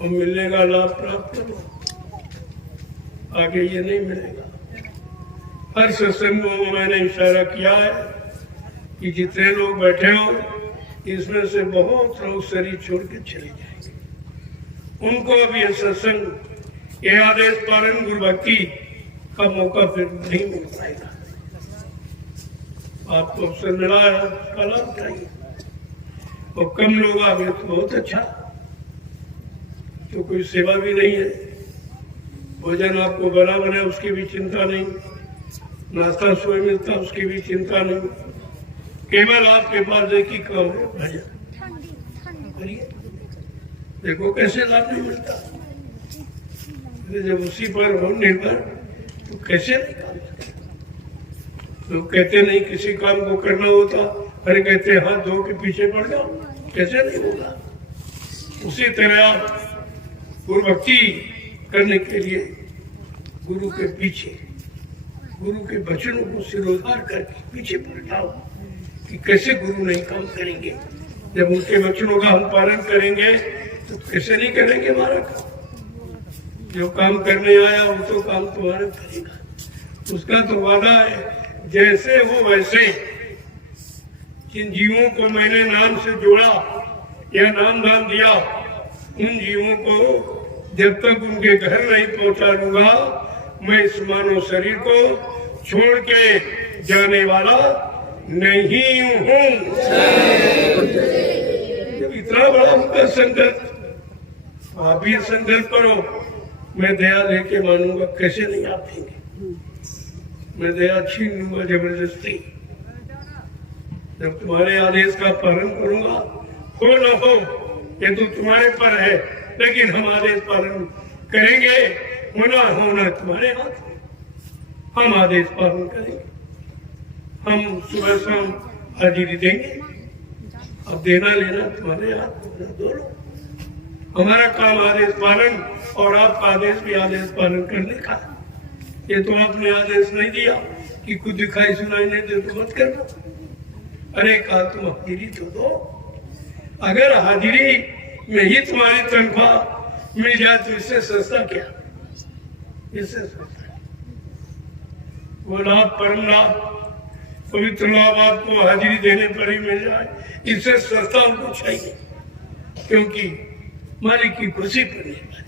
और मिलने का लाभ प्राप्त करो, आगे ये नहीं मिलेगा। हर सत्संग में मैंने इशारा किया है कि जितने लोग बैठे हो इसमें से बहुत लोग शरीर छोड़ के चले जाएंगे, उनको अब ये सत्संग, ये आदेश पालन गुरु भक्ति का मौका फिर नहीं मिल पाएगा। आपको अवसर मिला है, उसका लाभ उठाइए। और कम लोग आ गए तो बहुत अच्छा, तो कोई सेवा भी नहीं है, भोजन आपको बना बने उसकी भी चिंता नहीं, नाश्ता सोए मिलता उसकी भी चिंता नहीं, केवल आपके पास एक ही काम है, भजन करिए। देखो कैसे लाभ नहीं मिलता, जब उसी पर हो निर्भर तो कैसे नहीं काम करते। लोग कहते नहीं किसी काम को करना होता, अरे कहते हाथ धो के पीछे पड़ जाओ, कैसे नहीं होगा। उसी तरह आप गुरु भक्ति करने के लिए गुरु के पीछे, गुरु के वचनों को सिरोधार करके पीछे पड़ जाओ कि कैसे गुरु नहीं काम करेंगे। जब उनके वचनों का हम पालन करेंगे तो कैसे नहीं करेंगे हमारा काम। जो काम करने आया वो तो काम तुम्हारा करेगा, उसका तो वादा है जैसे हो वैसे। जिन जीवों को मैंने नाम से जोड़ा या नाम दान दिया, उन जीवों को जब तक उनके घर नहीं पहुंचा दूंगा, मैं इस मानव शरीर को छोड़ के जाने वाला नहीं हूं। जब इतना बड़ा उनका संकल्प, आप भी संकल्प करो, मैं दया लेके मानूंगा, कैसे नहीं आप देंगे। मैं दया छीन लूंगा जबरदस्ती। जब तुम्हारे आदेश का पालन करूंगा, हो न हो ये तो तुम्हारे पर है, लेकिन हम आदेश पालन करेंगे। होना होना तुम्हारे हाथ में, हम आदेश पालन करेंगे। हम सुबह शाम हाजिरी देंगे, अब देना लेना तुम्हारे हाथ में, दोनों। हमारा काम आदेश पालन और आपका आदेश भी आदेश पालन करने का। ये तो आपने आदेश नहीं दिया कि कुछ दिखाई सुनाई नहीं दे तो मत करना। अरे कहा तुम हाजिरी तो दो। अगर हाजिरी में ही तुम्हारी तनख्वाह मिल जाए तो इससे सस्ता क्या, इससे सस्ता वो लाभ, परम लाभ, पवित्र लाभ आपको हाजिरी देने पर ही मिल जाए, इससे सस्ता उनको चाहिए। क्योंकि मालिक की खुशी पर निर्भर,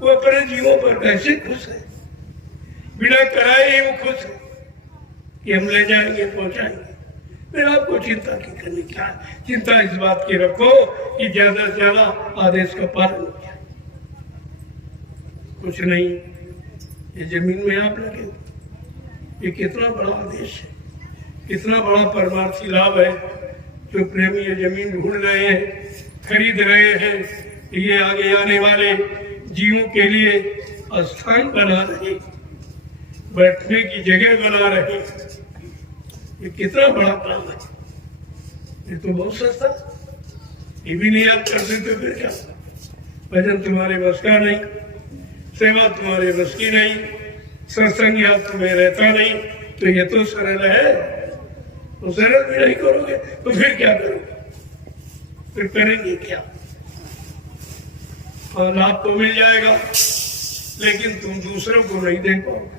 वो अपने जीवों पर कैसे खुश है, बिना कराए ही वो खुश है कि हम ले जाएंगे पहुंचाएंगे। फिर आपको चिंता की करनी क्या है। चिंता इस बात की रखो कि ज्यादा से ज्यादा आदेश का पालन हो जाए। कुछ नहीं, ये जमीन में आप लगे, ये कितना बड़ा आदेश है, कितना बड़ा परमार्थी लाभ है। जो प्रेमी ये जमीन ढूंढ रहे हैं, खरीद रहे हैं, ये आगे आने वाले जीवों के लिए स्थान बना रहे, बैठने की जगह बना रहे, ये कितना बड़ा काम है। ये तो बहुत सस्ता, ये भी नहीं आप करते तो फिर क्या। भजन तुम्हारे बस का नहीं, सेवा तुम्हारे बस की नहीं, सत्संग याद तुम्हें रहता नहीं, तो ये तो सरल है। तो सरल भी नहीं करोगे तो फिर क्या करोगे, फिर करेंगे क्या। और लाभ तो मिल जाएगा, लेकिन तुम दूसरों को नहीं दे पाओगे,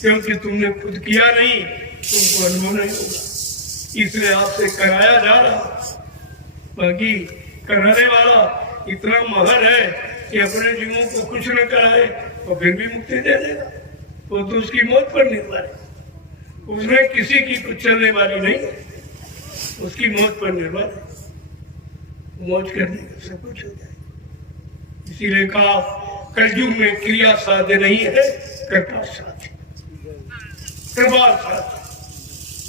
क्योंकि तुमने खुद किया नहीं, तुमको अनुभव नहीं होगा। इसलिए आपसे कराया जा रहा, बाकी कराने वाला इतना महर है कि अपने जीवों को कुछ न कराए और फिर भी मुक्ति दे देगा। वो तो उसकी मौत पर निर्भर है, उसमें किसी की कुछ चलने वाली नहीं है, उसकी मौत पर निर्भर है। मौज करने का सब कुछ हो जाए। इसीलिए कहा कलयुग में क्रिया साध्य नहीं है, कृपा साध्य। कृपा साध्य,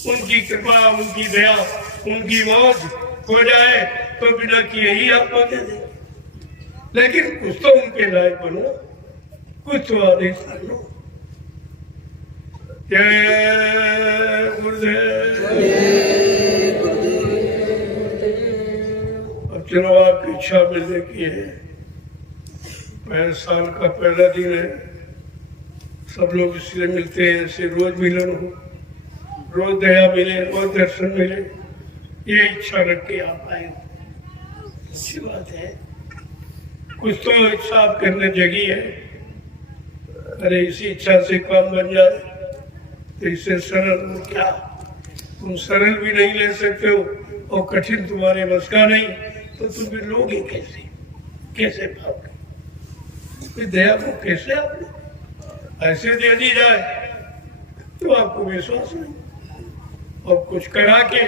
उनकी कृपा, उनकी दया, उनकी मौज हो जाए तो बिना किए ही आपको दे दे। लेकिन कुछ तो उनके लायक बनो, कुछ तो आदेश करो। जय गुरुदेव। अब चलो आपकी इच्छा मिलने की है। पहले साल का पहला दिन है, सब लोग इसलिए मिलते हैं, ऐसे रोज मिलन हो, रोज दया मिले, रोज दर्शन मिले, ये इच्छा रख के आप आए, अच्छी बात है। कुछ तो इच्छा आप करने जगी है। अरे इसी इच्छा से काम बन जाए तो इससे सरल हो क्या। तुम सरल भी नहीं ले सकते हो और कठिन तुम्हारे बस का नहीं, तो तुम भी लोगे कैसे, कैसे पाओगे। दया को कैसे आप ऐसे दे दी जाए तो आपको विश्वास नहीं, और कुछ करा के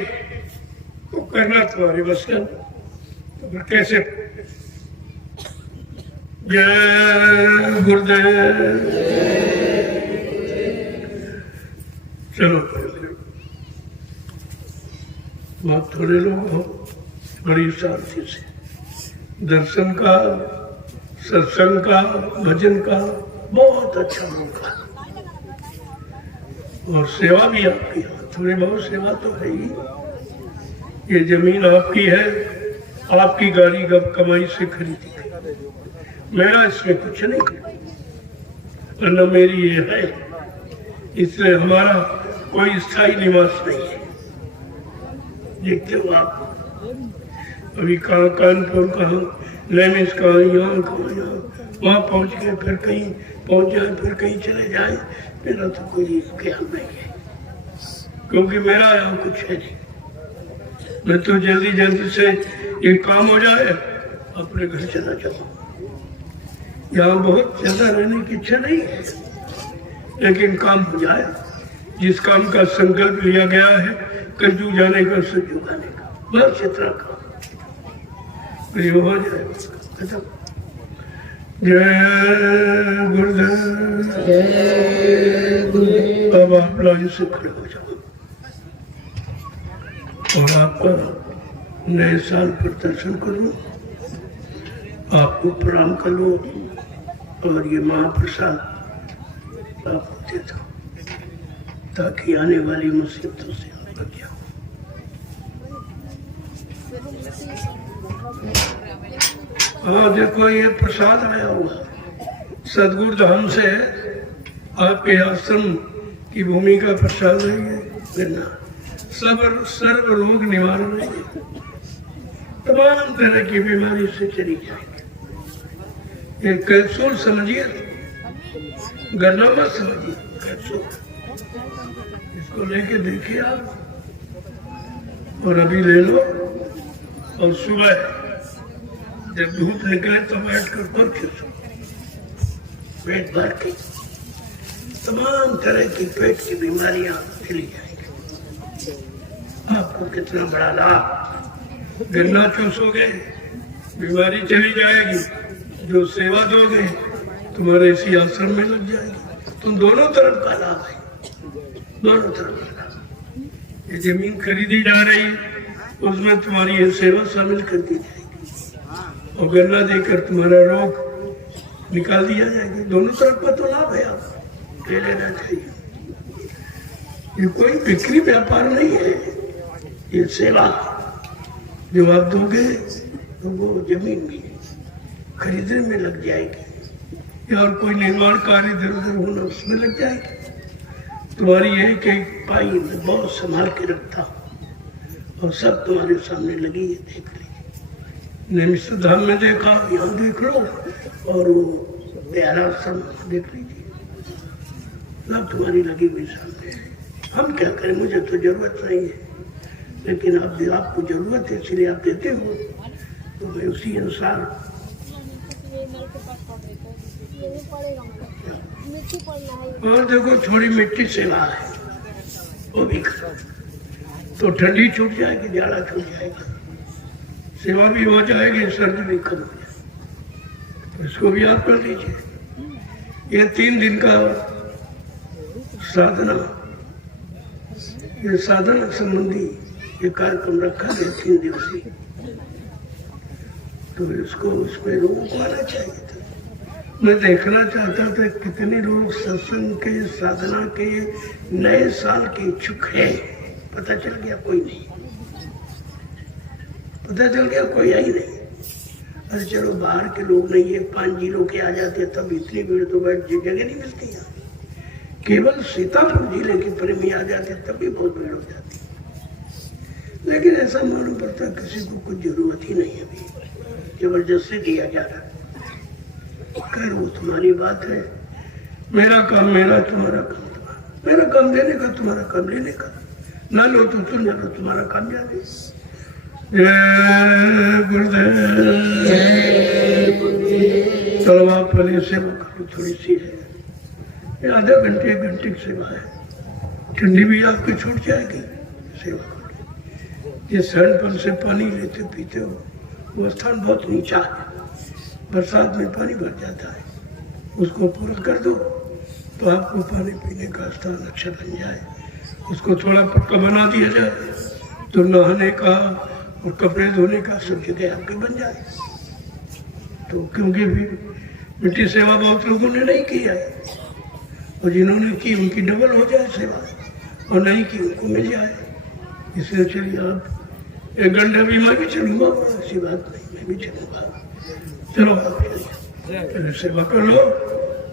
तो करना तुम्हारी बस का, तो फिर कैसे। जय गुरुदेव। चलो बात थोड़े लोग हो, बड़ी शांति से दर्शन का, सत्संग का, भजन का बहुत अच्छा मौका, और सेवा भी आपकी है। थोड़ी बहुत सेवा तो है ही। ये जमीन आपकी है, आपकी गाड़ी गप कमाई से खरीदी, मेरा इसमें कुछ नहीं, न मेरी ये है इसलिए हमारा कोई स्थायी निवास नहीं है। देखते हो आप, अभी कहाँ कानपुर, कहाँ लेमिस, कहाँ यहाँ, कहाँ यहाँ, वहाँ पहुँच गए, फिर कहीं पहुँच जाए, फिर कहीं चले जाए। मेरा तो कोई ख्याल नहीं है, क्योंकि मेरा यहाँ कुछ है नहीं। मैं तो जल्दी जल्दी से एक काम हो जाए अपने घर चला जाऊँ। यहाँ बहुत ज्यादा रहने की इच्छा नहीं है, लेकिन काम हो जाए। जिस काम का संकल्प लिया गया है, कलयुग जाने का, सतयुग आने का, बस इतना काम हो जाए, खत्म। जय गुरुदेव। अब आप लाइन से खड़े हो जाओ और आपका नए साल पर दर्शन करो, आपको प्रणाम कर लो और ये महाप्रसाद आपको दे दो, ताकि आने वाली मुसीबतों से आप बच जाओ। हाँ देखो, ये प्रसाद आया हुआ सदगुरु धाम से, आपके आश्रम की भूमि का प्रसाद है ये गन्ना। सर्व रोग निवारण है, तमाम तरह की बीमारी से चली जाएगी। ये कैप्सूल समझिए, गन्ना मत समझिए, कैप्सूल। इसको लेके देखिए आप, और अभी ले लो, और सुबह जब धूप निकले तो बैठ कर पढ़ पेट भर के तमाम तरह की पेट की बीमारियां चली जाएंगी। आपको कितना बड़ा लाभ, गन्ना चूसोगे बीमारी चली जाएगी, जो सेवा दोगे तुम्हारे इसी आश्रम में लग जाएगी। तुम दोनों तरफ का लाभ है, दोनों तरफ का लाभ। ये जमीन खरीदी जा रही, उसमें तुम्हारी ये सेवा शामिल कर दी जाएगी, और गन्ना देकर तुम्हारा रोग निकाल दिया जाएगा। दोनों तरफ का तो लाभ है, आप ले लेना चाहिए। ये कोई बिक्री व्यापार नहीं है, ये सेवा जो आप दोगे तो वो जमीन भी खरीदने में लग जाएगी, या और कोई निर्माण कार्य इधर उधर होना उसमें लग जाएगी। तुम्हारी एक एक पाई में बहुत संभाल के रखता और सब तुम्हारे सामने लगी है, देख लीजिए। निमिष धाम में देखा, यहाँ देख लो, और वो प्यारा सब देख लीजिए, सब तुम्हारी लगी हुई सामने है। हम क्या करें, मुझे तो जरूरत नहीं है, लेकिन आपको जरूरत है इसलिए आप देते हो, तो मैं उसी अनुसार। और देखो, थोड़ी मिट्टी सेवा है, वो भी करो तो ठंडी छूट जाएगी, जाड़ा छूट जाएगा, सेवा भी हो जाएगी, सर्दी भी कम हो जाएगी। तो इसको भी आप कर लीजिए। ये 3 दिन का साधना, ये साधना संबंधी ये कार्यक्रम रखा है 3 दिवसीय, तो इसको उसमें लोगों को आना चाहिए था। मैं देखना चाहता था कितने लोग सत्संग के, साधना के, नए साल के इच्छुक है। पता चल गया कोई नहीं, पता चल गया कोई आई नहीं। अरे चलो बाहर के लोग नहीं है, 5 जिलों के आ जाते तब इतनी भीड़ तो बैठ जगह नहीं मिलती यहाँ। केवल सीतापुर जिले के प्रेमी आ जाते तब भी बहुत भीड़ हो जाती, लेकिन ऐसा मालूम पड़ता किसी को कुछ जरूरत ही नहीं है, अभी जबरदस्ती दिया जा रहा है। खैर वो तुम्हारी बात है, मेरा काम मेरा, तुम्हारा काम तुम्हारा। मेरा काम देने का, तुम्हारा काम लेने का। ना लो तो तुम लो, तुम्हारा काम जाने। जय गुरुदेव। चलो आप पहले सेवा करो, थोड़ी सी है, ये आधा घंटे 1 घंटे की सेवा है, ठंडी भी आपकी छूट जाएगी। सेवा करो। ये सैंडपन से पानी लेते पीते हो, वो स्थान बहुत नीचा है, बरसात में पानी भर जाता है, उसको पूरा कर दो तो आपको पानी पीने का स्थान अच्छा बन जाए। उसको थोड़ा पक्का बना दिया जाए तो नहाने का और कपड़े धोने का सब जगह आपके बन जाए। तो क्योंकि भी मिट्टी सेवा बहुत लोगों ने नहीं की है, और जिन्होंने की उनकी डबल हो जाए सेवा, और नहीं की उनको मिल जाए। इसलिए चलिए आप 1 घंटा भी मैं भी चलूँगा, ऐसी बात नहीं, मैं भी चलूँगा। चलो आप चलिए, पहले सेवा कर लो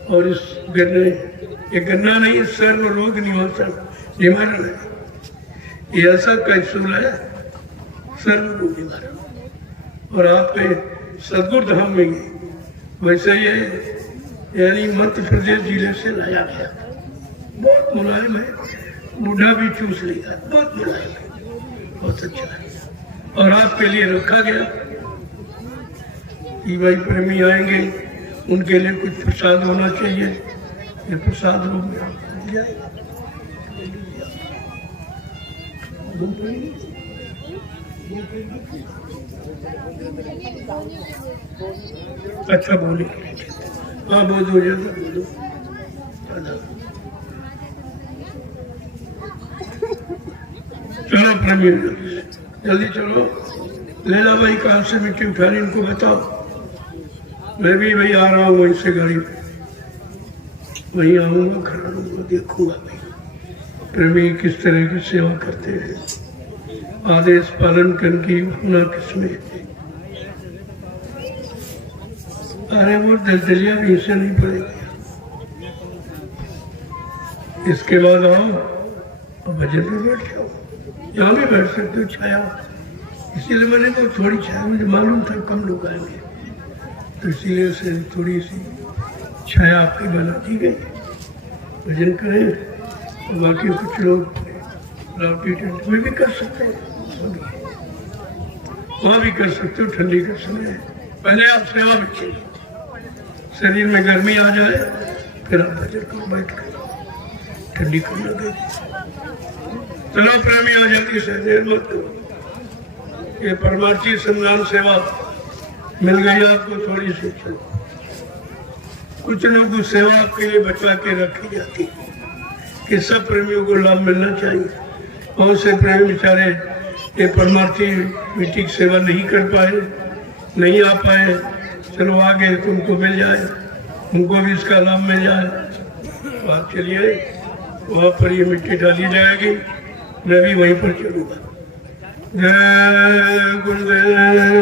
और इस गन्ने ये गन्ना नहीं, सर्व रोग निवारण निवारण है। ये ऐसा कैप्सूल है सर्व रोग निवारण। और आपके सदगुरु धाम में वैसे ये यानी मध्य प्रदेश जिले से लाया गया। बहुत मुलायम है, बूढ़ा भी चूस लेगा, बहुत मुलायम है, बहुत अच्छा है। और आपके लिए रखा गया कि भाई प्रेमी आएंगे उनके लिए कुछ प्रसाद होना चाहिए। ये प्रसाद रूप में आपको मिल जाएगा। अच्छा बोले, हाँ बोलो जल्दी बोलो। चलो प्रेमी जल्दी चलो। लैला भाई कहाँ से मिट्टी उठानी इनको बताओ। मैं भी भाई आ रहा हूँ वहीं से गाड़ी में, वहीं आऊँगा, खड़ा रहूँगा, देखूंगा भाई प्रेमी किस तरह की सेवा करते हैं। आदेश पालन करने की होना किसमें। अरे वो दलदलिया भी इसे नहीं पड़ेगी। इसके बाद आओ और भजन में बैठ जाओ। यहाँ भी बैठ सकते हो छाया, इसीलिए मैंने तो थोड़ी छाया, मुझे मालूम था कम लोग आएंगे तो इसीलिए उसे थोड़ी सी छाया आपकी बना दी गई। भजन करें और बाकी कुछ लोग रावटी टेंट में भी कर सकते हैं, वहाँ भी कर सकते हो। ठंडी का समय है, पहले आप सेवा भी कीजिए, शरीर में गर्मी आ जाए फिर आप भजन करो, बैठ कर ठंडी कम लगे। चलो प्रेमी आ जाती से देर मत करो। ये परमार्थी संधान सेवा मिल गई आपको थोड़ी सी। चलो कुछ न कुछ सेवा आपके लिए बचा के रखी जाती है कि सब प्रेमियों को लाभ मिलना चाहिए। बहुत से प्रेमी बेचारे ये परमार्थी मिट्टी की सेवा नहीं कर पाए, नहीं आ पाए। चलो आगे तुमको मिल जाए, उनको भी इसका लाभ मिल जाए। तो आप चलिए, वहाँ पर ये मिट्टी डाली जाएगी, मैं भी वहीं पर चलूँगा। जय गुरुदेव।